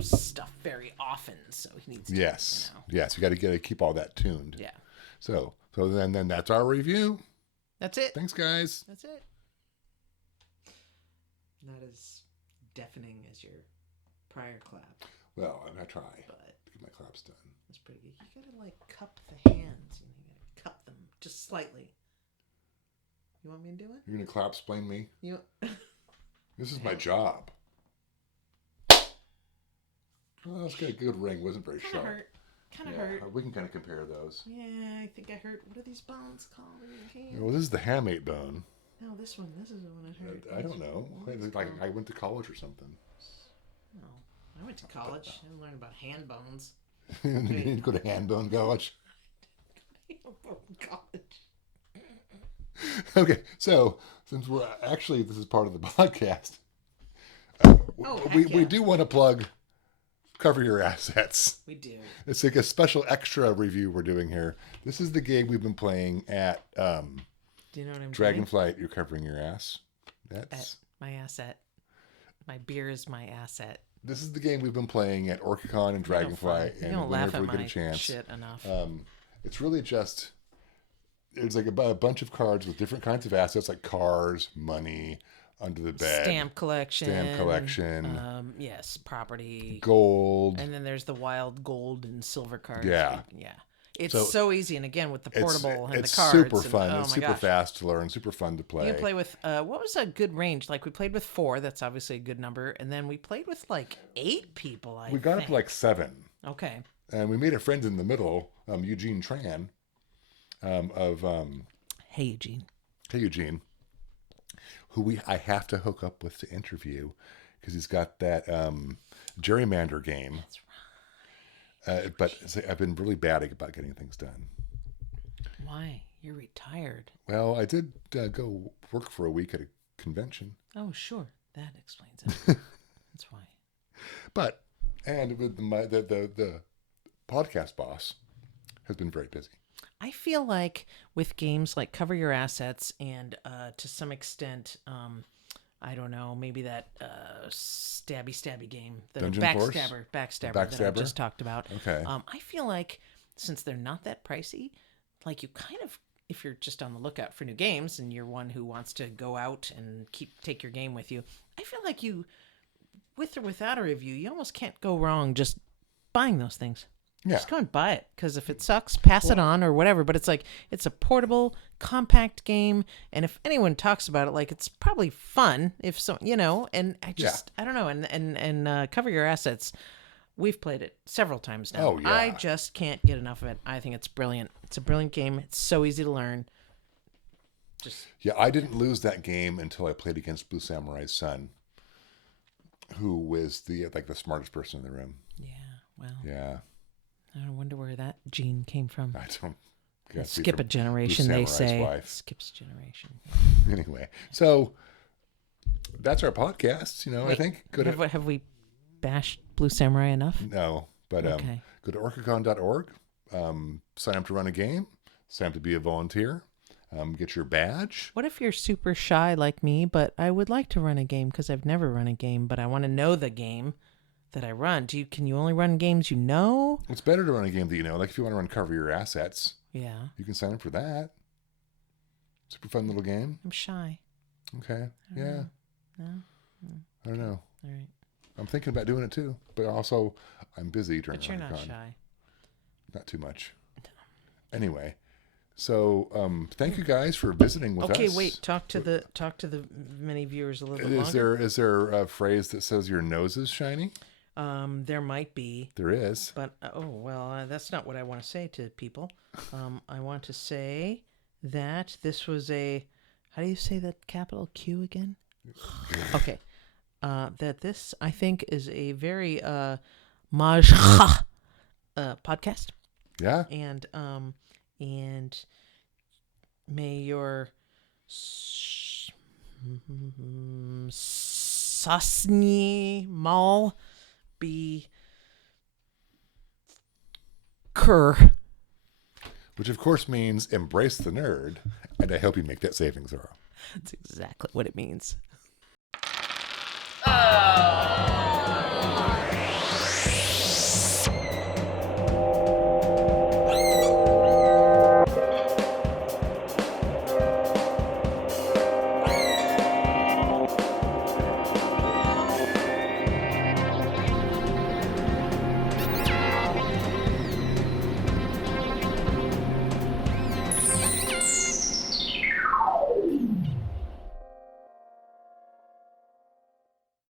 stuff very often, so he needs to. Yes, yes, you got to keep all that tuned. Yeah, So then that's our review. that's it. Thanks, guys. That's it. Not as deafening as your prior clap, Well, I try but to get my claps done. it's pretty good. You gotta cup the hands. You gotta cup them just slightly. You want me to do it? You're gonna clap explain me? You. This is my job. Well, that's got a good ring. Wasn't very Kind sharp. of hurt. Kind of hurt. We can kind of compare those. Yeah, I think I hurt. What are these bones called? Well, this is the hamate bone. No, this one. This is the one that hurt. I don't know. Like I went to college or something. No, I went to college. I didn't learn about hand bones. You need to go to hand bone college. college. Okay, so since this is part of the podcast, we yeah. do want to plug Cover Your Assets. We do. It's like a special extra review we're doing here. This is the game we've been playing at Do you know what I'm doing? Dragonflight. You're covering your ass. That's My asset. My beer is my asset. this is the game we've been playing at OrcaCon and Dragonflight, You and don't laugh whenever at we get my a chance. shit enough. It's really just it's like a bunch of cards with different kinds of assets like cars, money, under the bed, Stamp collection. Yes, property. gold. And then there's the wild gold and silver cards. Yeah. Yeah. It's So, so easy, and again with the portable and it's the cards. super and- fun. Oh It's my super gosh. fast to learn. Super fun to play. You can play with what was a good range? Like we played with 4. That's obviously a good number, and then we played with like 8 people. We got up to think. like 7, Okay. and we made a friend in the middle, Eugene Tran, Hey Eugene. Hey Eugene, who I have to hook up with to interview because he's got that gerrymander game. That's right. But I've been really bad about getting things done. Why? You're retired. Well, I did go work for a week at a convention, Oh sure, that explains it. That's why. but with the podcast boss has been very busy. I feel like with games like Cover Your Assets and to some extent, I don't know, maybe that stabby game, the Dungeon Force? backstabber that I just talked about. Okay. I feel like since they're not that pricey, like you kind of, if you're just on the lookout for new games and you're one who wants to go out and take your game with you, I feel like you, with or without a review, you almost can't go wrong just buying those things. Yeah. Just go and buy it, because if it sucks, pass it on or whatever. But it's like, it's a portable, compact game, and if anyone talks about it, like, it's probably fun. If so, and I just, I don't know. And Cover Your Assets, we've played it several times now. Oh, yeah. I just can't get enough of it. I think it's brilliant. It's a brilliant game. It's so easy to learn. Yeah, I didn't lose that game until I played against Blue Samurai's son, who was the smartest person in the room. Yeah, well, Yeah, I wonder where that gene came from. I don't. Got to see Skip from a generation, Blue they Samurai's say. wife. Skips generation. Anyway, so that's our podcast. I Wait, think go to have we bashed Blue Samurai enough? no, but Okay. go to orcacon.org. Sign up to run a game. Sign up to be a volunteer. Get your badge. What if you're super shy like me, but I would like to run a game because I've never run a game, but I want to know the game that I run? Can you only run games you know? It's better to run a game that you know. Like if you want to run Cover Your Assets, Yeah, you can sign up for that. Super fun little game. I'm shy. Okay. Yeah. No? I don't know. All right. I'm thinking about doing it too, but also I'm busy during But you're not OrcaCon. shy. Not too much. Anyway, so thank you guys for visiting with us. Okay, wait. Talk to the many viewers a little bit Is longer. there a phrase that says your nose is shiny? There might be, There is. but that's not what I want to say to people. I want to say that this was a. How do you say that capital Q again? Okay. That this I think is a very podcast, Yeah. and may your Sasni Mal be cur. Which of course means embrace the nerd, and I hope you make that saving throw. That's exactly what it means. Oh.